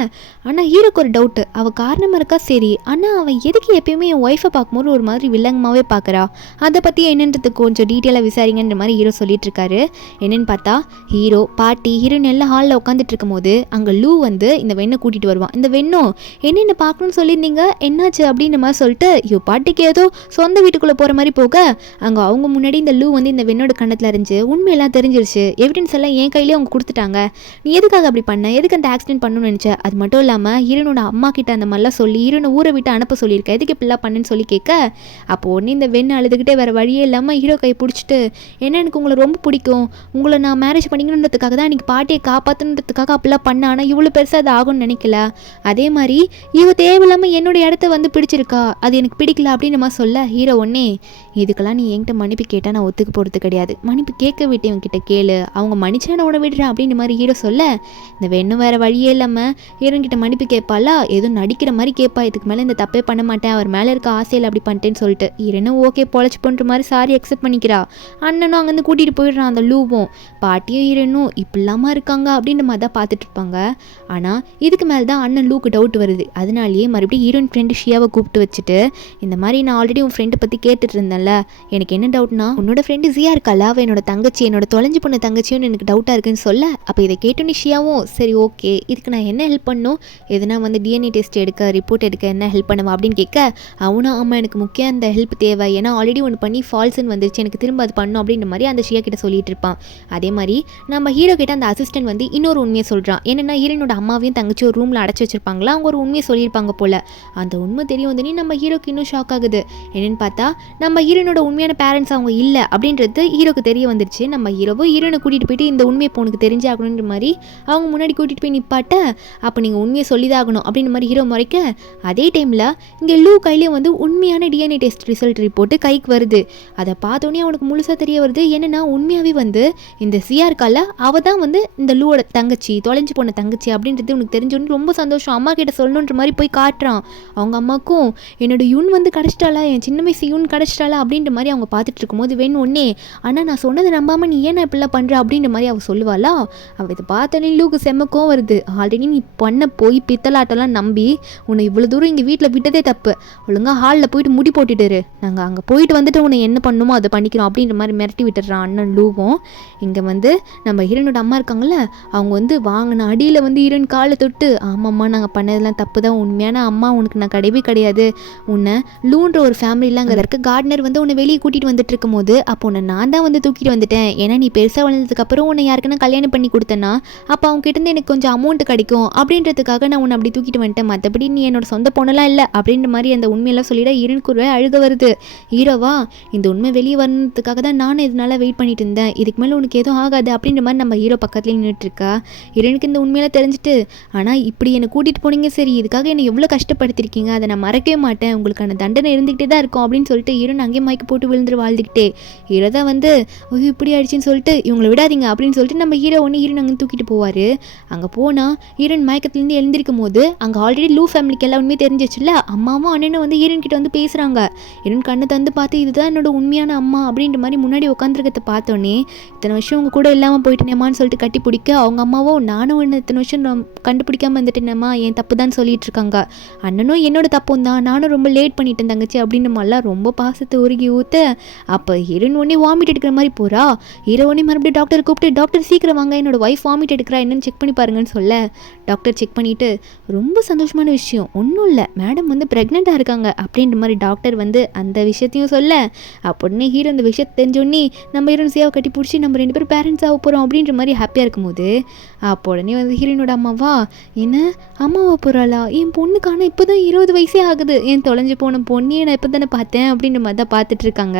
ஆனால் ஹீரோக்கு ஒரு டவுட்டு, அவள் காரணமாக இருக்கா சரி, ஆனால் அவன் எதுக்கு எப்பயுமே என் ஒய்ஃபை பார்க்கும்போது ஒரு மாதிரி வில்லங்கமாகவே பார்க்குறா, அதை பற்றி என்னன்றது கொஞ்சம் டீட்டெயிலாக விசாரிங்கன்ற மாதிரி ஹீரோ சொல்லிட்டு இருக்காரு. என்னன்னு பார்த்தா ஹீரோ பாட்டி ஹீரோயின் எல்லாம் ஹாலில் உட்காந்துட்டு இருக்கும் போது அங்கே லூ வந்து இந்த வெண்ணை கூட்டிகிட்டு வருவான். இந்த வெண்ணும் என்ன பார்க்கணும்னு சொல்லியிருந்தீங்க என்னாச்சு அப்படின்ற மாதிரி சொல்லிட்டு பாட்டிக்கு ஏதோ சொந்த வீட்டுக்குள்ளே போகிற மாதிரி போக, அங்கே அவங்க முன்னாடி இந்த லூ வந்து இந்த வெண்ணோட கண்ணத்தில் அறிஞ்சு உண்மையெல்லாம் தெரிஞ்சிருச்சு, எவிடன்ஸ் எல்லாம் என் கையிலேயே அவங்க கொடுத்துட்டாங்க, நீ எதுக்காக அப்படி பண்ண, எதுக்கு அந்த ஆக்சிடென்ட் பண்ணணும்னு நினச்ச, அது மட்டும் இல்லாமல் ஹீரோனோட அம்மா கிட்ட அந்த மாதிரிலாம் சொல்லி ஹீரோனை ஊரை விட்டு அனுப்ப சொல்லியிருக்கேன், எதுக்கு இப்படிலாம் பண்ணுன்னு சொல்லி கேட்க, அப்போ உடனே இந்த வெண்ணை அழுதுகிட்டே வேறு வழியே இல்லாமல் ஹீரோ கை பிடிச்சிட்டு, என்ன எனக்கு உங்களை ரொம்ப பிடிக்கும், உங்களை நான் மேரேஜ் பண்ணிக்கணுன்றதுக்காக தான் இன்றைக்கி பாட்டியை காப்பாற்றணுன்றதுக்காக அப்படிலாம் பண்ண, ஆனால் இவ்வளோ பெருசாக அது ஆகும்னு நினைக்கல, அதே மாதிரி இவ தேவையில்லாமல் என்னுடைய இடத்த வந்து பிடிச்சிருக்கா, அது எனக்கு பிடிக்கல அப்படின்னு நம்ம சொல்ல, ஹீரோ ஒன்னே இதுக்கெல்லாம் நீ என்கிட்ட மன்னிப்பு கேட்டால் நான் ஒத்துக்க போகிறது கிடையாது, மன்னிப்பு கேட்க விட்டு இவங்கிட்ட கேளு, அவங்க மன்னிச்சா நான் உன விடுறேன் அப்படின்ற மாதிரி ஹீரோ சொல்ல, இந்த வெண்ணும் வேறு வழியே இல்லாமல் ஹீரோன்கிட்ட மன்னிப்பு கேட்பாளா, எதுவும் நடிக்கிற மாதிரி கேட்பா, இதுக்கு மேலே இந்த தப்பே பண்ண மாட்டேன், அவர் மேலே இருக்க ஆசையில் அப்படி பண்ணிட்டேன்னு சொல்லிட்டு ஹீரோனும் ஓகே பொழைச்சி பண்ணுற மாதிரி சாரி அக்செப்ட் பண்ணிக்கிறா. அண்ணனும் அங்கேருந்து கூட்டிகிட்டு போயிடுறான் அந்த லூவும். பாட்டியும் ஹீரோனும் இப்படிலாமா இருக்காங்க அப்படின்ற மாதிரி தான் பார்த்துட்டு இருப்பாங்க. ஆனால் இதுக்கு மேலே தான் அண்ணன் லூக்கு டவுட் வருது. அதனாலேயே மறுபடியும் ஹீரோயின் ஃப்ரெண்டு ஷியாவை கூப்பிட்டு வச்சுட்டு, இந்த மாதிரி நான் ஆல்ரெடி உன் ஃப்ரெண்டை பற்றி கேட்டுட்டு இருந்தேன்ல, எனக்கு என்ன டவுட்னா உன்னோட ஃப்ரெண்டு ஜியா இருக்காளா, அவள் என்னோட தங்கச்சி, என்னோட தொலைஞ்சு போன தங்கச்சியும் எனக்கு டவுட்டாக இருக்குன்னு சொல்ல, அப்போ இதை கேட்டோன்னே ஷியாவும் சரி ஓகே இதுக்கு நான் என்ன ஹெல்ப் பண்ணணும், எதுனா வந்து டிஎன்ஏ டெஸ்ட் எடுக்க ரிப்போர்ட் எடுக்க என்ன ஹெல்ப் பண்ணுவா அப்படின்னு கேட்க, அவனும் ஆமாம் எனக்கு முக்கியம் அந்த ஹெல்ப் தேவை, ஏன்னா ஆல்ரெடி ஒன்று பண்ணி ஃபால்ஸ்ன்னு வந்துருச்சு, எனக்கு திரும்ப அது பண்ணும் அப்படின்ற மாதிரி அந்த ஷியா கிட்ட சொல்லிட்டு இருப்பான். அதே மாதிரி நம்ம ஹீரோ கிட்ட அந்த அசிஸ்டன்ட் வந்து இன்னொரு உண்மையை சொல்கிறான். என்னென்னா ஹீரோனோட அம்மாவையும் தங்கச்சி ஒரு ரூமில் அடைச்சி வச்சிருப்பாங்களா, அவங்க ஒரு உண்மையை சொல்லியிருப்பாங்க போல். அந்த உண்மை தெரியும் வந்து நம்ம ஹீரோக்கு இன்னும் ஷாக் ஆகுது. என்னென்னு பார்த்தா நம்ம ஹீரோனோட உண்மையான பேரண்ட்ஸ் அவங்க இல்லை அப்படின்றது ஹீரோக்கு தெரிய வந்துருச்சு. நம்ம ஹீரோவும் ஹீரோனை கூட்டிகிட்டு போயிட்டு இந்த உண்மையை உனக்கு தெரிஞ்சாகணுன்ற மாதிரி அவங்க முன்னாடி கூட்டிகிட்டு போய் நிப்பாட்ட, அப்போ நீங்கள் உண்மையை சொல்லிதாகணும் அப்படின்ற மாதிரி ஹீரோ முறைக்க, அதே டைமில் இங்கே லூ கையிலேயே வந்து உண்மையான டிஎன்ஏ டெஸ்ட் ரிசல்ட் ரிப்போர்ட்டு கைக்கு வருது. அதை பார்த்தோன்னே அவனுக்கு முழுசாக தெரிய வருது. என்னென்னா உண்மையாகவே வந்து இந்த சியா இருக்கால அவள் தான் வந்து இந்த லூவோட தங்கச்சி, தொலைஞ்சு போன தங்கச்சி அப்படின்றது உனக்கு தெரிஞ்சோன்னு ரொம்ப சந்தோஷம், அம்மா கிட்ட சொல்லணுன்ற மாதிரி போய் காட்டுறான். அவங்க அம்மாக்கும் என்னோட யூன் வந்து கிடச்சிட்டாளா, என் சின்ன வயசு யூன் கிடச்சிட்டாளா அப்படின்ற மாதிரி அவங்க பார்த்துட்டு இருக்கும்போது வேணும் ஒன்னே, ஆனால் நான் சொன்னதை நம்பாமல் நீ ஏன் இப்படிலாம் பண்ணுற அப்படின்ற மாதிரி அவள் சொல்லுவாளா. அவள் இதை பார்த்தோன்னே லூக்கு செம்மக்கும் வருது. ஆல்ரெடி நீ பண்ண போய் பித்தலாட்டெல்லாம் நம்பி உன்னை இவ்வளோ தூரம் இங்கே வீட்டில் விட்டதே தப்பு, ஒழுங்காக ஹாலில் போயிட்டு முடி போட்டுட்டு நாங்கள் அங்கே போயிட்டு வந்துட்டு உன்னை என்ன பண்ணுமோ அதை பண்ணிக்கிறோம் அப்படின்ற மாதிரி மிரட்டி விட்டுறான் அண்ணன் லூவும். இங்கே வந்து நம்ம ஹீரோனோட அம்மா இருக்காங்கல்ல, அவங்க வந்து வாங்கின அடியில் வந்து ஹீரோயின் காலை தொட்டு, ஆமாம்மா நாங்கள் பண்ணதெல்லாம் தப்பு தான், உண்மையான அம்மா உனக்கு நான் கிடையவே கிடையாது, உன்னை லூன்ற ஒரு ஃபேமிலியில் அங்கே இருக்க கார்டனர் வந்து உன்னை வெளியே கூட்டிகிட்டு வந்துட்டு இருக்கும் போது அப்போ உன்னை நான் தான் வந்து தூக்கிட்டு வந்துட்டேன், ஏன்னா நீ பெருசாக வளர்ந்ததுக்கப்புறம் உன்னை யாருக்குன்னா கல்யாணம் பண்ணி கொடுத்தேன்னா அப்போ அவங்க கிட்டேருந்து எனக்கு கொஞ்சம் அமௌண்ட் கிடைக்கும் அப்படின்றதுக்காக நான் உன்னை அப்படி தூக்கிட்டு வந்துட்டேன், மற்றபடி நீ என்னோட சொந்த பொண்ணெல்லாம் இல்லை அப்படின்ற மாதிரி அந்த உண்மையெல்லாம் சொல்லிட ஹீரோனுக்கு ஒரு அழுக வருது. ஹீரோவா இந்த உண்மை வெளியே வரணுன்றதுக்காக தான் நானும் இதனால வெயிட் பண்ணிட்டு இருந்தேன், இதுக்கு மேலே உனக்கு எதுவும் ஆகாது அப்படின்ற மாதிரி நம்ம ஹீரோ பக்கத்துலேயே நின்றுட்டுருக்கா. ஹீரோனுக்கு இந்த உண்மையெல்லாம் தெரிஞ்சுட்டு, ஆனால் இப்படி என்னை கூட்டிகிட்டு போனீங்க சரி, இதுக்காக என்னை எவ்வளோ கஷ்டப்படுத்திருக்கீங்க, அதை நான் மறக்கவே மாட்டேன், உங்களுக்கான தண்டனை இருந்துகிட்டே தான் இருக்கும் அப்படின்னு சொல்லிட்டு ஹீரோன் அங்கேயே மயக்க போட்டு விழுந்துட்டு வாழ்ந்துக்கிட்டே, ஹீரோ தான் வந்து ஐயோ இப்படி ஆயிடுச்சுன்னு சொல்லிட்டு இவங்களை விடாதீங்க அப்படின்னு சொல்லிட்டு நம்ம ஹீரோ ஒன்று ஹீரோன் அங்கே தூக்கிட்டு போவார். அங்கே போனால் ஹீரோன் மயக்கத்துலேருந்து எழுந்திருக்கும் போது அங்கே ஆல்ரெடி லூ ஃபேமிலிக்கு எல்லாம் உண்மையே தெரிஞ்சிச்சுல்ல, அம்மாவும் அண்ணனும் வந்து ஹீரோயின் கிட்ட வந்து பேசுகிறாங்க. ஹீரோயின் கண்ணை தந்து பார்த்து இதுதான் என்னோட உண்மையான அம்மா அப்படின்ற மாதிரி முன்னாடி உட்காந்துருக்கத்தை பார்த்தோன்னே இத்தனை வருஷம் உங்கள் கூட இல்லாமல் போயிட்டேனேம்மான்னு சொல்லிட்டு கட்டி பிடிக்க அவங்க அம்மாவும் நானும் ஒன்று இத்தனை வருஷம் நான் கண்டுபிடிக்காமல் வந்துட்டேனேம்மா என் தப்பு தான் சொல்லிட்டு இருக்காங்க. அண்ணனும் என்னோட தப்பும் தான், நானும் ரொம்ப லேட் பண்ணிட்டேன் தங்கச்சி அப்படின்னு மாதிரிலாம் ரொம்ப பாசத்தை உருகி ஊற்ற அப்போ ஹீரோயின் ஒன்றே வாமிட் எடுக்கிற மாதிரி போகிறா. ஹீரோ ஒன்றே மறுபடியும் டாக்டர் கூப்பிட்டு டாக்டர் சீக்கிரம் வாங்க என்னோட ஒய்ஃப் வாமிட் எடுக்கிறா என்னன்னு செக் பண்ணி பாருங்கன்னு சொல்ல டாக்டர் செக் பண்ணிவிட்டு ரொம்ப சந்தோஷமான விஷயம் ஒன்றும் இல்லை மேடம் வந்து ப்ரெக்னெண்ட்டாக இருக்காங்க அப்படின்ற மாதிரி டாக்டர் வந்து அந்த விஷயத்தையும் சொல்ல அப்படின்னே ஹீரோ இந்த விஷயத்தை தெரிஞ்சோடனே நம்ம ஹீரோயின் சேவை கட்டி பிடிச்சி நம்ம 2 பேரும் பேரண்ட்ஸ் ஆக போகிறோம் அப்படின்ற மாதிரி ஹாப்பியாக இருக்கும்போது அப்போ உடனே வந்து ஹீரோயினோட அம்மாவா என்ன அம்மாவா போகிறாளா என் பொண்ணுக்கான இப்போ தான் 20 வயசே ஆகுது என் தொலைஞ்சு போன பொண்ணையே நான் இப்போ தானே பார்த்தேன் அப்படின்ற மாதிரி தான் பார்த்துட்ருக்காங்க.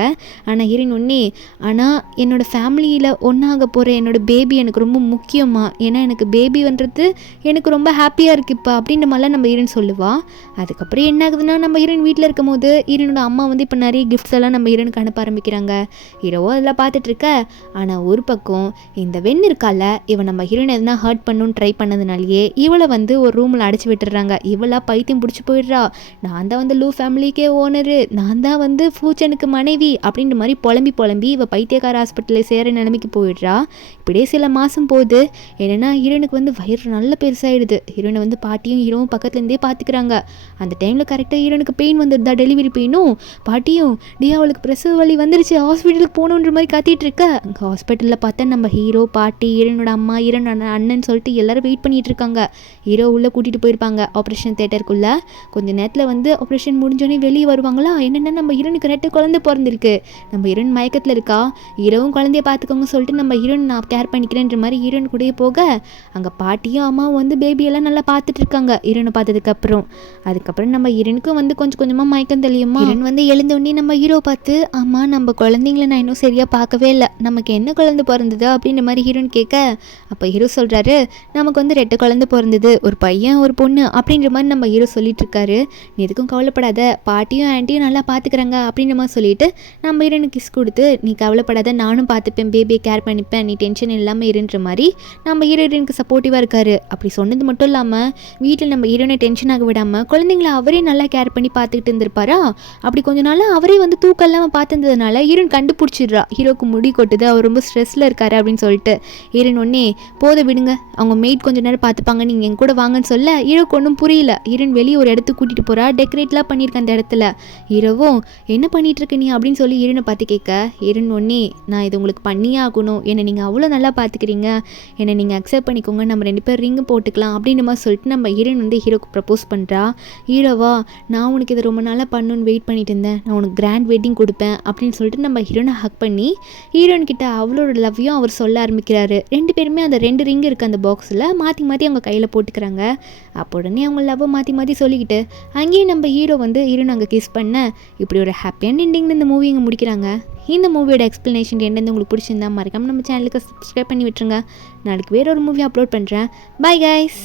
ஆனால் ஹீரோயின் ஒன்றே ஆனால் என்னோடய ஃபேமிலியில் ஒன்றாக போகிற என்னோடய பேபி எனக்கு ரொம்ப முக்கியமாக ஏன்னா எனக்கு பேபி வந்துறது எனக்கு ரொம்ப ஹாப்பியாக இருக்குது இப்போ அப்படின்ற மாதிரிலாம் நம்ம ஹீரோயின் சொல்லுவாள். அதுக்கப்புறம் என்ன ஆகுதுன்னா நம்ம ஹீரோயின் வீட்டில் இருக்கும் போது ஹீரோனோட அம்மா வந்து இப்போ நிறைய கிஃப்ட்ஸ் எல்லாம் நம்ம ஹீரோனுக்கு அனுப்ப ஆரம்பிக்கிறாங்க. ஹீரோவோ அதெல்லாம் பார்த்துட்ருக்க. ஆனால் ஒரு பக்கம் இந்த வெண் இருக்கால இவன் நம்ம ஹீரோயின் எதுனா ஹர்ட் பண்ணணும்னு ட்ரை பண்ணதுனாலேயே இவளை வந்து ஒரு ரூமில் அடைச்சி விட்டுறாங்க. இவளாக பைத்தியம் பிடிச்சி போயிடுறா. நான் தான் வந்து லூ ஃபேமிலிக்கே ஓனரு, நான் தான் வந்து ஃபியூச்சனுக்கு மனைவி அப்படின்ற மாதிரி புலம்பி இவள் பைத்தியக்கார ஹாஸ்பிட்டலில் சேர நிலைமைக்கு போயிடுறா. இப்படியே சில மாதம் போகுது. என்னென்னா ஹீரோனுக்கு வந்து வயிறு நல்ல பெருசாகிடுது. ஹீரோனை வந்து பாட்டியும் ஹீரோவும் பக்கத்துலேருந்தே பார்த்துக்கிறாங்க. அந்த டைமில் கரெக்டாக ஹீரோனுக்கு பெயின் வந்துடுதா, டெலிவரி பெயினும். பாட்டியும் அவளுக்கு பிரசவ வலி வந்துருச்சு ஹாஸ்பிட்டலுக்கு போகணுன்ற மாதிரி காத்திட்டு இருக்க. அங்கே ஹாஸ்பிட்டலில் பார்த்தா நம்ம ஹீரோ பாட்டி ஹீரோனோட அம்மா ஹீரோனோட அண்ணன் சொல்லிட்டு எல்லாரும் வெயிட் பண்ணிட்டு இருக்காங்க. ஹீரோ உள்ளே கூட்டிகிட்டு போயிருப்பாங்க ஆப்ரேஷன் தேட்டருக்குள்ளே. கொஞ்சம் நேரத்தில் வந்து ஆப்ரேஷன் முடிஞ்சோடனே வெளியே வருவாங்களா. என்னென்னா நம்ம ஹீரோனுக்கு 2 குழந்தை பிறந்திருக்கு. நம்ம ஹீரோயின் மயக்கத்தில் இருக்கா. ஹீரோவும் குழந்தைய பார்த்துக்கோங்க சொல்லிட்டு நம்ம ஹீரோயின் நான் கேர் பண்ணிக்கிறேன்ற மாதிரி ஹீரோயின் கூடயே போக அங்கே பாட்டியும் அம்மாவும் வந்து பேபியெல்லாம் நல்லா பார்த்துட்டு இருக்காங்க ஹீரோனை பார்த்ததுக்கப்புறம். அதுக்கப்புறம் நம்ம ஹீரோனுக்கும் வந்து கொஞ்சம் கொஞ்சமாக மயக்கம் தெளியுமா. ஹீரோன் வந்து எழுந்தோடனே நம்ம ஹீரோ பார்த்து அம்மா நம்ம குழந்தைங்கள நான் இன்னும் சரியாக பார்க்கவே இல்லை, நமக்கு என்ன குழந்தை பிறந்தது அப்படின்ற மாதிரி ஹீரோன் கேட்க அப்போ ஹீரோ சொல்கிறாரு நமக்கு வந்து 2 குழந்தை பிறந்தது, ஒரு பையன் ஒரு பொண்ணு அப்படின்ற மாதிரி நம்ம ஹீரோ சொல்லிட்டு இருக்காரு. நீ எதுக்கும் கவலைப்படாத, பாட்டியும் ஆண்டியும் நல்லா பார்த்துக்கிறாங்க அப்படின்ற மாதிரி சொல்லிட்டு நம்ம ஹீரோனுக்கு கிஸ் கொடுத்து நீ கவலைப்படாத நானும் பார்த்துப்பேன், பேபியை கேர் பண்ணிப்பேன், நீ டென்ஷன் இல்லாமல் இருன்ற மாதிரி நம்ம ஹீரோயினுக்கு சப்போர்ட்டிவாக இருக்காரு. அப்படி சொன்னது மட்டும் இல்லாமல் வீட்டில் நம்ம ஹீரோனை டென்ஷன் ஆக விடாமல் குழந்தைங்களை அவரே நல்லா கேர் பண்ணி பார்த்துக்கிட்டு இருந்திருப்பாரா. அப்படி கொஞ்ச நாள் அவரே வந்து தூக்கம் இல்லாமல் பார்த்துருந்ததுனால ஹீரோயின் கண்டுபிடிச்சிடுறா ஹீரோக்கு முடி கொட்டுது, அவர் ரொம்ப ஸ்ட்ரெஸ்ஸில் இருக்காரு அப்படின்னு சொல்லிட்டு. ஹீரோயின் ஒன்னே போத விடுங்க, அவங்க மெய்ட் கொஞ்சம் நேரம் பார்த்துப்பாங்க, நீங்கள் என் கூட வாங்கன்னு சொல்ல ஹீரோக்கு ஒன்றும் புரியல. ஹீரோயின் வெளியே ஒரு இடத்துக்கு கூட்டிகிட்டு போகிறா, டெக்கரேட்லாம் பண்ணியிருக்க அந்த இடத்துல. ஹீரோவும் என்ன பண்ணிட்டு இருக்க நீ அப்படின்னு சொல்லி ஹீரோனை பார்த்து கேட்க ஹீரோயின் ஒன்னே நான் இது உங்களுக்கு பண்ணியே ஆகணும், என்னை நீங்கள் அவ்வளோ நல்லா பார்த்துக்கிறீங்க, என்னை நீங்கள் அக்செப்ட் பண்ணிக்கோங்க, நம்ம 2 பேர் ரிங்கு போட்டுக்கலாம் அப்படின்ற மாதிரி சொல்லிட்டு நம்ம ஹீரோயின் வந்து ஹீரோக்கு ப்ரப்போஸ் பண்ணுறா. ஹீரோவா நான் உனக்கு இதை ரொம்ப நாளாக பண்ணணுன்னு வெயிட் பண்ணிட்டு இருந்தேன், நான் உனக்கு கிராண்ட் வெட்டிங் கொடுப்பேன் அப்படின்னு சொல்லிட்டு நம்ம ஹீரோனை ஹக் பண்ணி ஹீரோயின் கிட்ட அவளோட லவ்வையும் அவர் சொல்ல ஆரம்பிக்கிறாரு. 2 பேருமே அந்த 2 ரிங் இருக்குது அந்த பாக்ஸில் மாற்றி மாற்றி அவங்க கையில் போட்டுக்கிறாங்க. அப்போ உடனே அவங்க லவ்வை மாற்றி சொல்லிக்கிட்டு அங்கேயும் நம்ம ஹீரோ வந்து ஹீரோன் அங்கே கிஸ் பண்ண இப்படி ஒரு ஹாப்பியான எண்டிங்கில் இந்த மூவி இங்கே முடிக்கிறாங்க. இந்த மூவியோட எக்ஸ்ப்ளனேஷன் என்னென்னு உங்களுக்கு பிடிச்சிருந்தா மறக்காமல் நம்ம சேனலுக்கு சப்ஸ்கிரைப் பண்ணி விட்டுருங்க. நாளைக்கு வேற ஒரு மூவி அப்லோட் பண்ணுறேன். Bye guys.